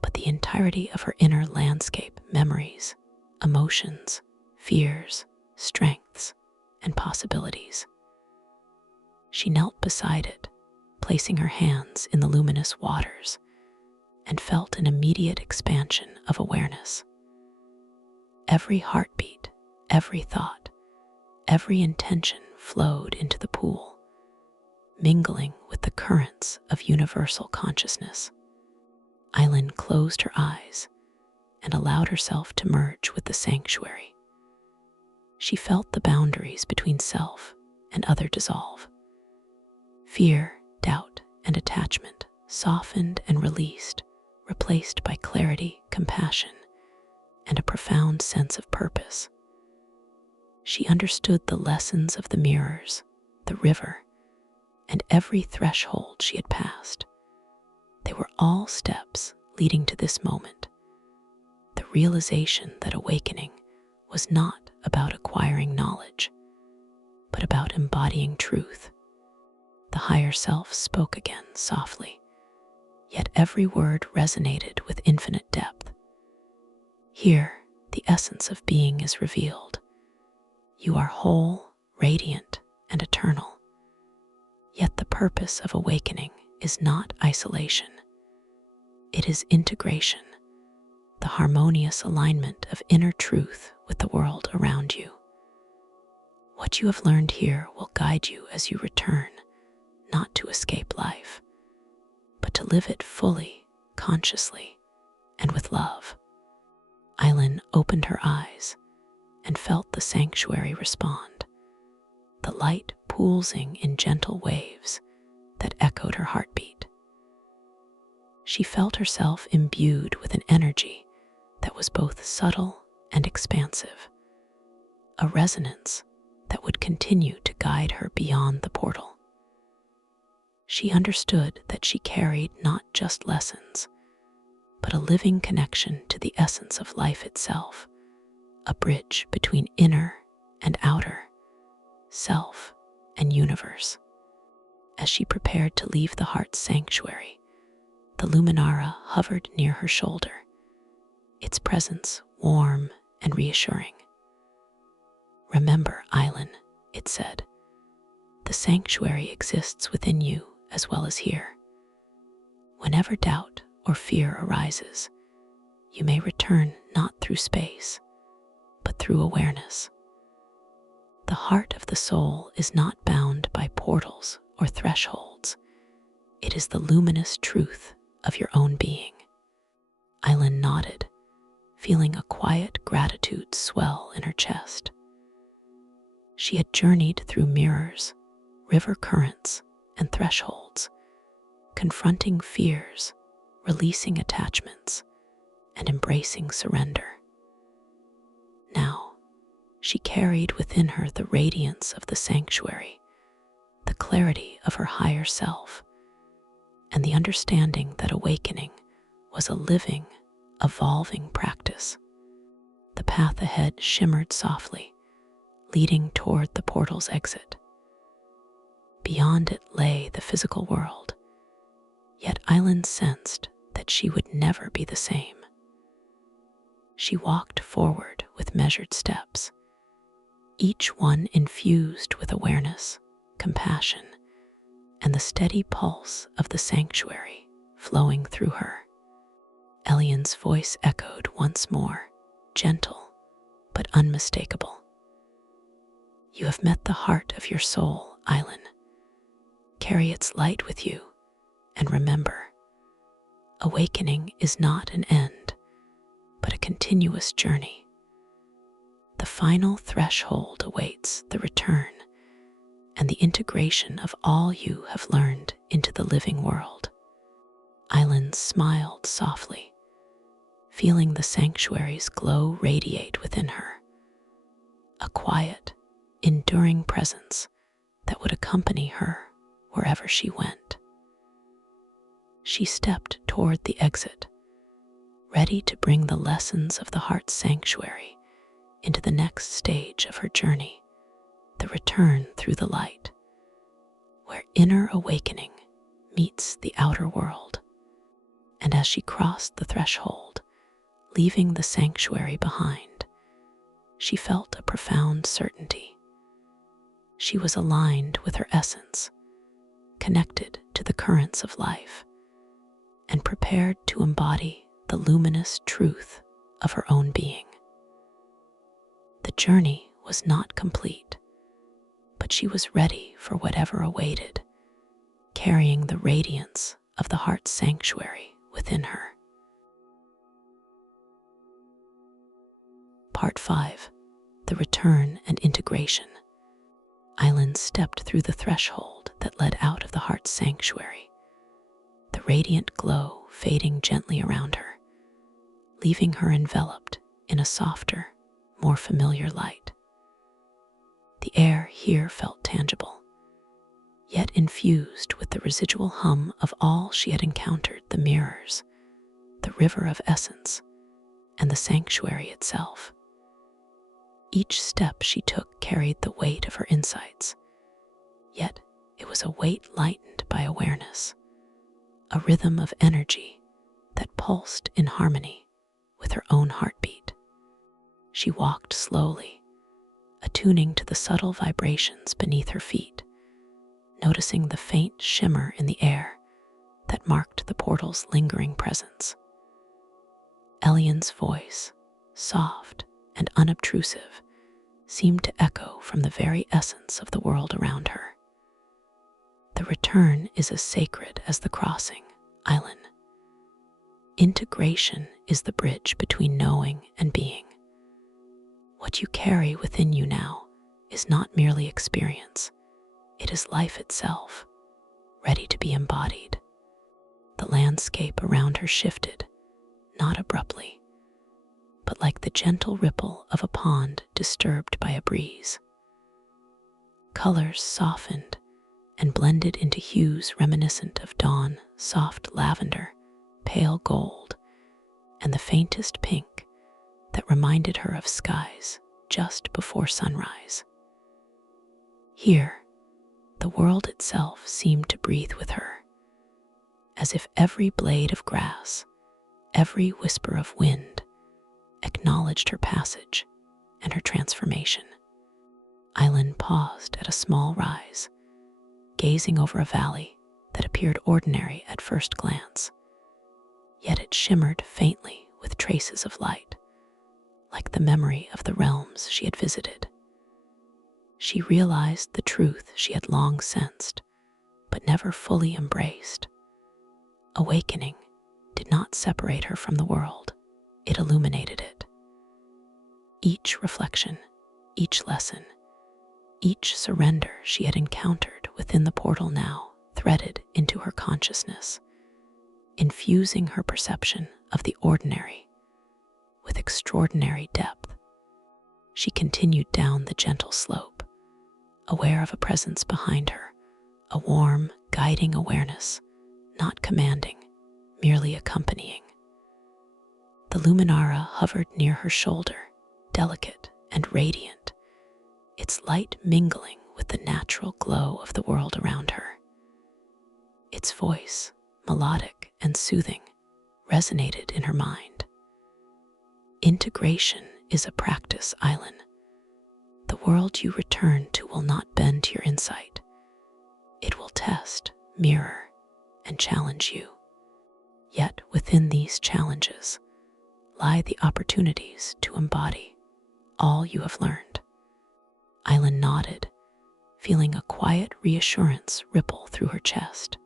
but the entirety of her inner landscape, memories, emotions, fears, strengths, and possibilities. She knelt beside it, placing her hands in the luminous waters, and felt an immediate expansion of awareness. Every heartbeat, every thought, every intention flowed into the pool, mingling with the currents of universal consciousness. Aylin closed her eyes and allowed herself to merge with the sanctuary. She felt the boundaries between self and other dissolve. Fear, doubt, and attachment softened and released, replaced by clarity, compassion, and a profound sense of purpose. She understood the lessons of the mirrors, the river, and every threshold she had passed. They were all steps leading to this moment, the realization that awakening was not about acquiring knowledge, but about embodying truth. The higher self spoke again softly, yet every word resonated with infinite depth. Here, the essence of being is revealed. You are whole, radiant, and eternal. Yet the purpose of awakening is not isolation. It is integration, the harmonious alignment of inner truth with the world around you. What you have learned here will guide you as you return, not to escape life, but to live it fully, consciously, and with love. Aylin opened her eyes and felt the sanctuary respond, the light pulsing in gentle waves that echoed her heartbeat. She felt herself imbued with an energy that was both subtle and expansive, a resonance that would continue to guide her beyond the portal. She understood that she carried not just lessons, but a living connection to the essence of life itself, a bridge between inner and outer, self and universe. As she prepared to leave the heart's sanctuary, the Luminara hovered near her shoulder, its presence warm and reassuring. "Remember, Aylin," it said, "the sanctuary exists within you as well as here. Whenever doubt or fear arises, you may return not through space, but through awareness. The heart of the soul is not bound by portals or thresholds. It is the luminous truth of your own being." Aylin nodded, feeling a quiet gratitude swell in her chest. She had journeyed through mirrors, river currents, and thresholds, confronting fears, releasing attachments, and embracing surrender. Now, she carried within her the radiance of the sanctuary, the clarity of her higher self, and the understanding that awakening was a living, evolving practice. The path ahead shimmered softly, leading toward the portal's exit. Beyond it lay the physical world, yet Aylin sensed that she would never be the same. She walked forward with measured steps, each one infused with awareness, compassion, and the steady pulse of the sanctuary flowing through her. Aylin's voice echoed once more, gentle but unmistakable. "You have met the heart of your soul, Aylin. Carry its light with you, and remember, awakening is not an end, but a continuous journey. The final threshold awaits the return and the integration of all you have learned into the living world." Aylin smiled softly, feeling the sanctuary's glow radiate within her, a quiet, enduring presence that would accompany her wherever she went. She stepped toward the exit, ready to bring the lessons of the heart's sanctuary into the next stage of her journey, the return through the light, where inner awakening meets the outer world. And as she crossed the threshold, leaving the sanctuary behind, she felt a profound certainty. She was aligned with her essence, connected to the currents of life, and prepared to embody the luminous truth of her own being. The journey was not complete, but she was ready for whatever awaited, carrying the radiance of the heart's sanctuary within her. Part 5. The Return and Integration. Aylin stepped through the threshold that led out of the heart's sanctuary, the radiant glow fading gently around her, leaving her enveloped in a softer, more familiar light. The air here felt tangible, yet infused with the residual hum of all she had encountered: the mirrors, the river of essence, and the sanctuary itself. Each step she took carried the weight of her insights, yet it was a weight lightened by awareness, a rhythm of energy that pulsed in harmony with her own heartbeat. She walked slowly, attuning to the subtle vibrations beneath her feet, noticing the faint shimmer in the air that marked the portal's lingering presence. Aylin's voice, soft and unobtrusive, seemed to echo from the very essence of the world around her. "The return is as sacred as the crossing, Aylin. Integration is the bridge between knowing and being. What you carry within you now is not merely experience, it is life itself, ready to be embodied. The landscape around her shifted, not abruptly, but like the gentle ripple of a pond disturbed by a breeze. Colors softened and blended into hues reminiscent of dawn, soft lavender, pale gold, and the faintest pink that reminded her of skies just before sunrise. Here, the world itself seemed to breathe with her, as if every blade of grass, every whisper of wind, acknowledged her passage and her transformation. Aylin paused at a small rise, gazing over a valley that appeared ordinary at first glance, yet it shimmered faintly with traces of light, like the memory of the realms she had visited. She realized the truth she had long sensed, but never fully embraced. Awakening did not separate her from the world, it illuminated it. Each reflection, each lesson, each surrender she had encountered within the portal now threaded into her consciousness, infusing her perception of the ordinary with extraordinary depth. She continued down the gentle slope, aware of a presence behind her, a warm, guiding awareness, not commanding, merely accompanying. The luminara hovered near her shoulder, delicate and radiant, its light mingling with the natural glow of the world around her. Its voice, melodic and soothing, resonated in her mind. Integration is a practice, Aylin. The world you return to will not bend to your insight. It will test, mirror, and challenge you. Yet within these challenges lie the opportunities to embody all you have learned. Aylin nodded, feeling a quiet reassurance ripple through her chest.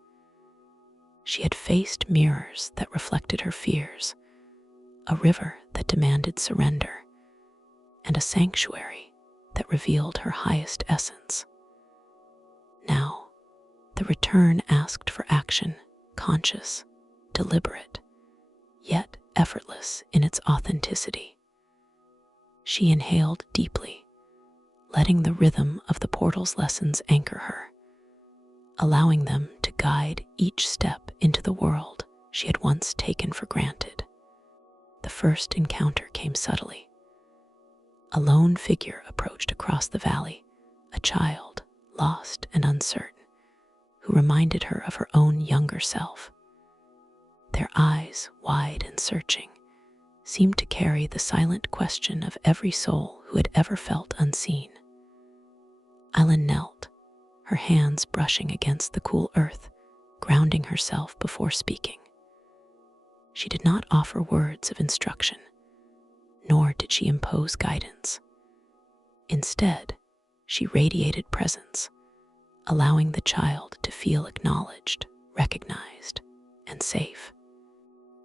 She had faced mirrors that reflected her fears, a river that demanded surrender, and a sanctuary that revealed her highest essence. Now, the return asked for action, conscious, deliberate, yet effortless in its authenticity. She inhaled deeply, letting the rhythm of the portal's lessons anchor her, allowing them to guide each step into the world she had once taken for granted. The first encounter came subtly. A lone figure approached across the valley, a child, lost and uncertain, who reminded her of her own younger self. Their eyes, wide and searching, seemed to carry the silent question of every soul who had ever felt unseen. Aylin knelt, her hands brushing against the cool earth, grounding herself before speaking. She did not offer words of instruction, nor did she impose guidance. Instead, she radiated presence, allowing the child to feel acknowledged, recognized, and safe.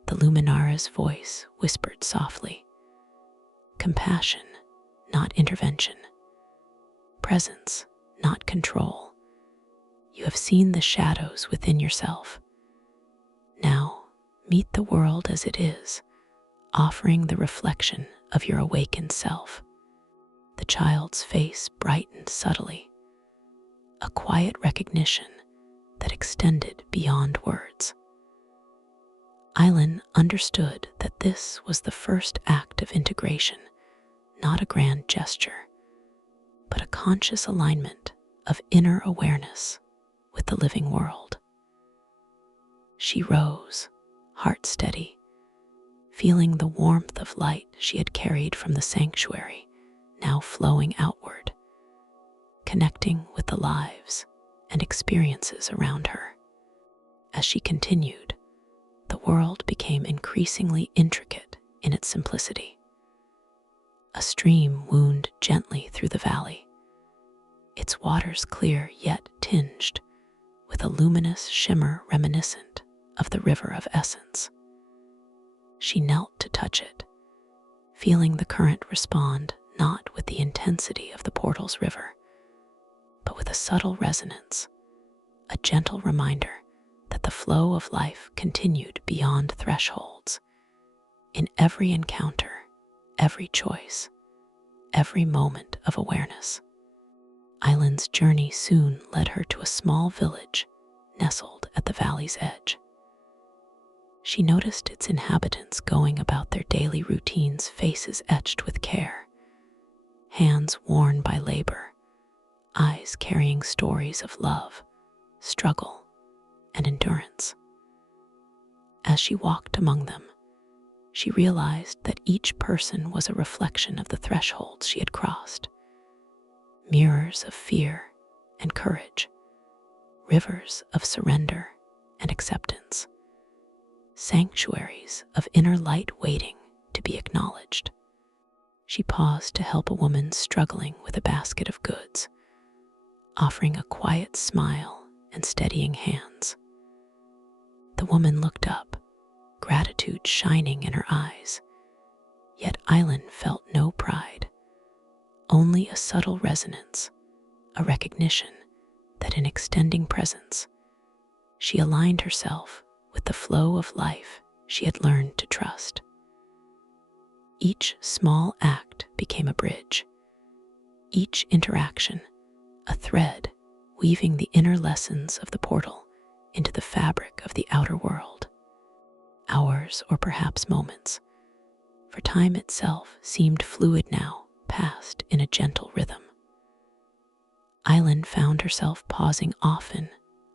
The luminara's voice whispered softly, "Compassion, not intervention. Presence, not control. You have seen the shadows within yourself. Now, meet the world as it is, offering the reflection of your awakened self." The child's face brightened subtly, a quiet recognition that extended beyond words. Aylin understood that this was the first act of integration, not a grand gesture, but a conscious alignment of inner awareness with the living world. She rose, heart steady, feeling the warmth of light she had carried from the sanctuary now flowing outward, connecting with the lives and experiences around her. As she continued, the world became increasingly intricate in its simplicity. A stream wound gently through the valley, its waters clear yet tinged with a luminous shimmer reminiscent of the river of essence. She knelt to touch it, feeling the current respond not with the intensity of the portal's river, but with a subtle resonance, a gentle reminder that the flow of life continued beyond thresholds. In every encounter, every choice, every moment of awareness. Aylin's journey soon led her to a small village nestled at the valley's edge. She noticed its inhabitants going about their daily routines, faces etched with care, hands worn by labor, eyes carrying stories of love, struggle, and endurance. As she walked among them, she realized that each person was a reflection of the thresholds she had crossed, mirrors of fear and courage, rivers of surrender and acceptance, sanctuaries of inner light waiting to be acknowledged. She paused to help a woman struggling with a basket of goods, offering a quiet smile and steadying hands. The woman looked up, gratitude shining in her eyes, yet Aylin felt no pride, only a subtle resonance, a recognition that in extending presence, she aligned herself with the flow of life she had learned to trust. Each small act became a bridge, each interaction a thread weaving the inner lessons of the portal into the fabric of the outer world. Hours or perhaps moments, for time itself seemed fluid now, passed in a gentle rhythm. Aylin found herself pausing often,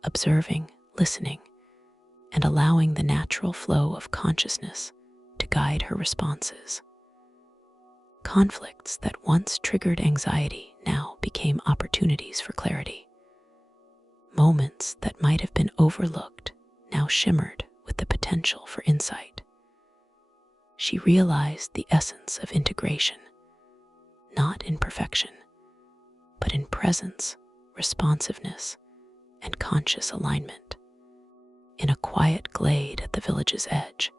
observing, listening, and allowing the natural flow of consciousness to guide her responses. Conflicts that once triggered anxiety now became opportunities for clarity. Moments that might have been overlooked now shimmered with the potential for insight. She realized the essence of integration, not in perfection, but in presence, responsiveness, and conscious alignment. In a quiet glade at the village's edge,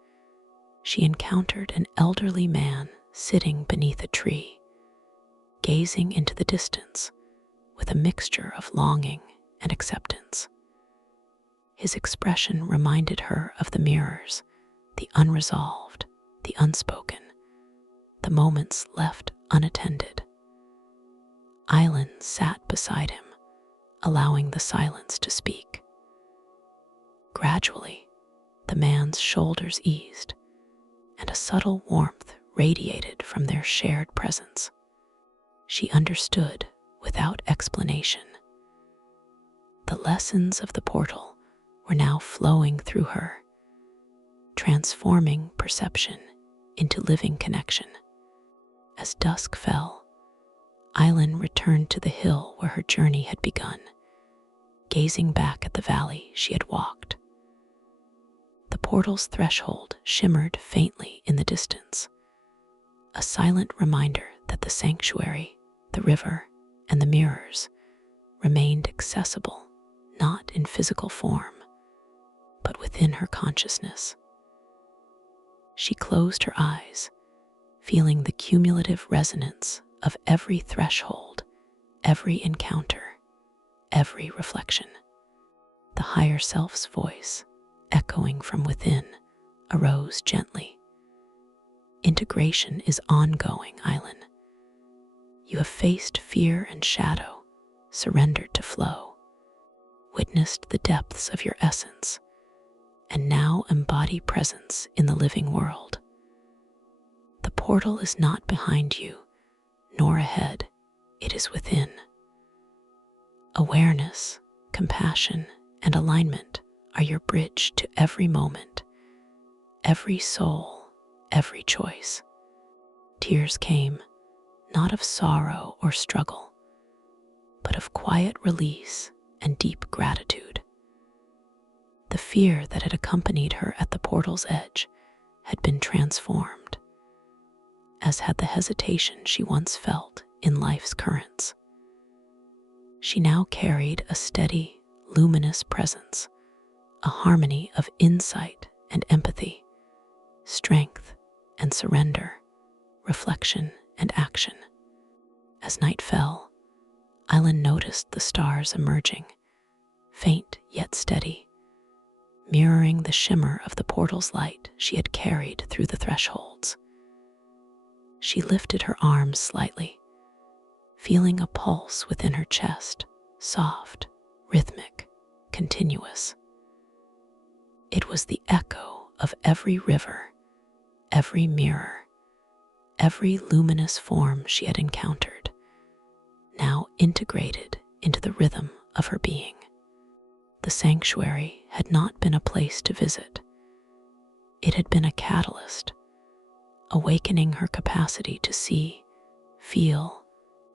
she encountered an elderly man sitting beneath a tree, gazing into the distance with a mixture of longing and acceptance. His expression reminded her of the mirrors, the unresolved, the unspoken, the moments left unattended. Aylin sat beside him, allowing the silence to speak. Gradually, the man's shoulders eased, and a subtle warmth radiated from their shared presence. She understood without explanation. The lessons of the portal were now flowing through her, transforming perception into living connection. As dusk fell, Aylin returned to the hill where her journey had begun, gazing back at the valley she had walked. The portal's threshold shimmered faintly in the distance, a silent reminder that the sanctuary, the river, and the mirrors remained accessible not in physical form, but within her consciousness. She closed her eyes, feeling the cumulative resonance of every threshold, every encounter, every reflection. The higher self's voice, echoing from within, arose gently. Integration is ongoing, Aylin. You have faced fear and shadow, surrendered to flow, witnessed the depths of your essence, and now embody presence in the living world. The portal is not behind you, nor ahead, it is within. Awareness, compassion, and alignment are your bridge to every moment, every soul, every choice. Tears came, not of sorrow or struggle, but of quiet release and deep gratitude. The fear that had accompanied her at the portal's edge had been transformed, as had the hesitation she once felt in life's currents. She now carried a steady, luminous presence, a harmony of insight and empathy, strength and surrender, reflection and action. As night fell, Aylin noticed the stars emerging, faint yet steady, mirroring the shimmer of the portal's light she had carried through the thresholds. She lifted her arms slightly, feeling a pulse within her chest, soft, rhythmic, continuous. It was the echo of every river, every mirror, every luminous form she had encountered, now integrated into the rhythm of her being. The sanctuary had not been a place to visit. It had been a catalyst, awakening her capacity to see, feel,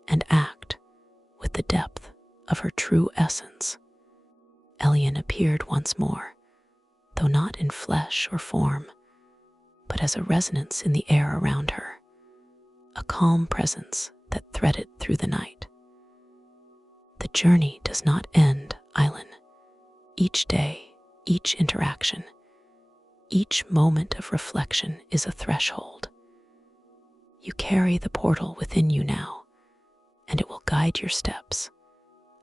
and act with the depth of her true essence. Aylin appeared once more, though not in flesh or form, but as a resonance in the air around her, a calm presence that threaded through the night. The journey does not end, Aylin. Each day, each interaction, each moment of reflection is a threshold. You carry the portal within you now, and it will guide your steps,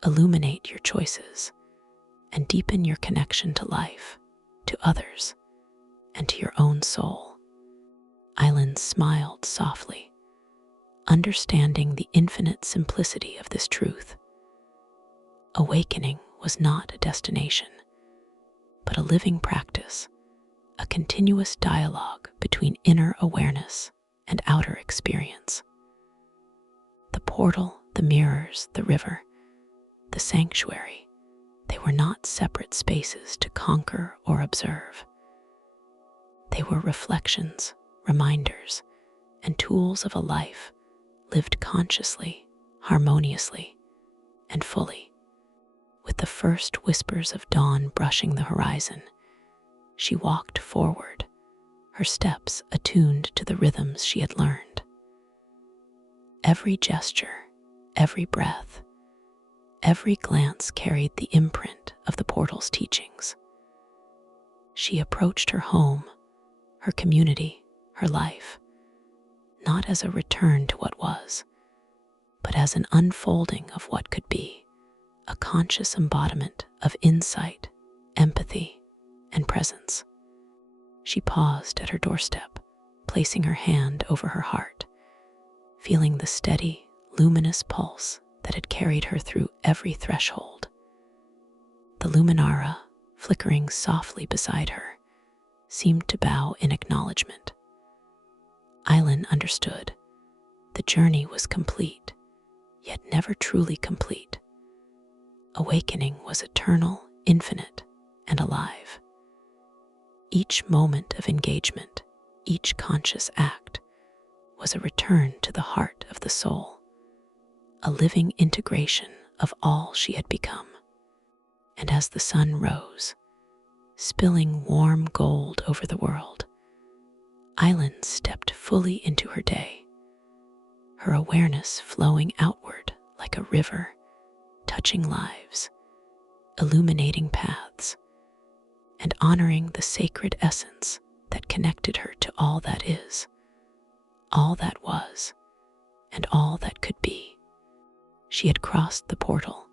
illuminate your choices, and deepen your connection to life, to others, and to your own soul. Aylin smiled softly, understanding the infinite simplicity of this truth. Awakening was not a destination, but a living practice, a continuous dialogue between inner awareness and outer experience. The portal, the mirrors, the river, the sanctuary, they were not separate spaces to conquer or observe. They were reflections, reminders, and tools of a life lived consciously, harmoniously, and fully. With the first whispers of dawn brushing the horizon, she walked forward, her steps attuned to the rhythms she had learned. Every gesture, every breath, every glance carried the imprint of the portal's teachings. She approached her home, her community, her life, not as a return to what was, but as an unfolding of what could be, a conscious embodiment of insight, empathy, and presence. She paused at her doorstep, placing her hand over her heart, feeling the steady, luminous pulse that had carried her through every threshold. The luminara, flickering softly beside her, seemed to bow in acknowledgement. Aylin understood. The journey was complete, yet never truly complete. Awakening was eternal, infinite, and alive. Each moment of engagement, each conscious act, was a return to the heart of the soul, a living integration of all she had become. And as the sun rose, spilling warm gold over the world, Aylin stepped fully into her day, her awareness flowing outward like a river, touching lives, illuminating paths, and honoring the sacred essence that connected her to all that is, all that was, and all that could be. She had crossed the portal,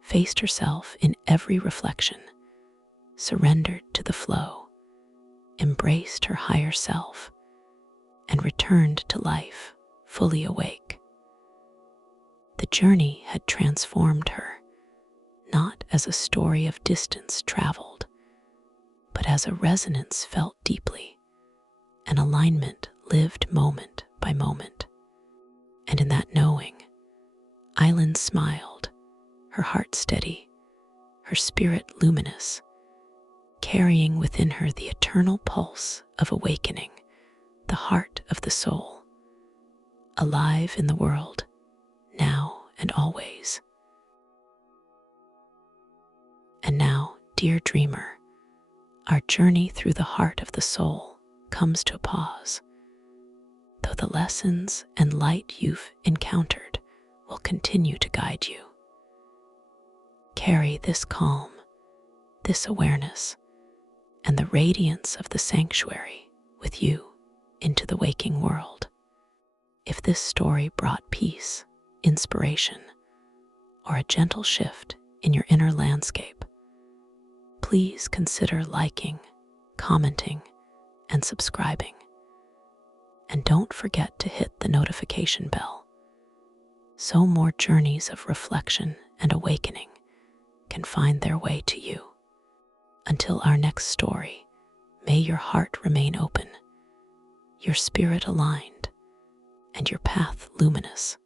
faced herself in every reflection, surrendered to the flow, embraced her higher self, and returned to life fully awake. The journey had transformed her, not as a story of distance traveled, but as a resonance felt deeply, an alignment lived moment by moment. And in that knowing, Aylin smiled, her heart steady, her spirit luminous, carrying within her the eternal pulse of awakening, the heart of the soul, alive in the world, now and always. And now, dear dreamer, our journey through the heart of the soul comes to a pause. Though the lessons and light you've encountered will continue to guide you, carry this calm, this awareness and the radiance of the sanctuary with you into the waking world. If this story brought peace, inspiration, or a gentle shift in your inner landscape, please consider liking, commenting, and subscribing. And don't forget to hit the notification bell so more journeys of reflection and awakening can find their way to you. Until our next story, may your heart remain open, your spirit aligned, and your path luminous.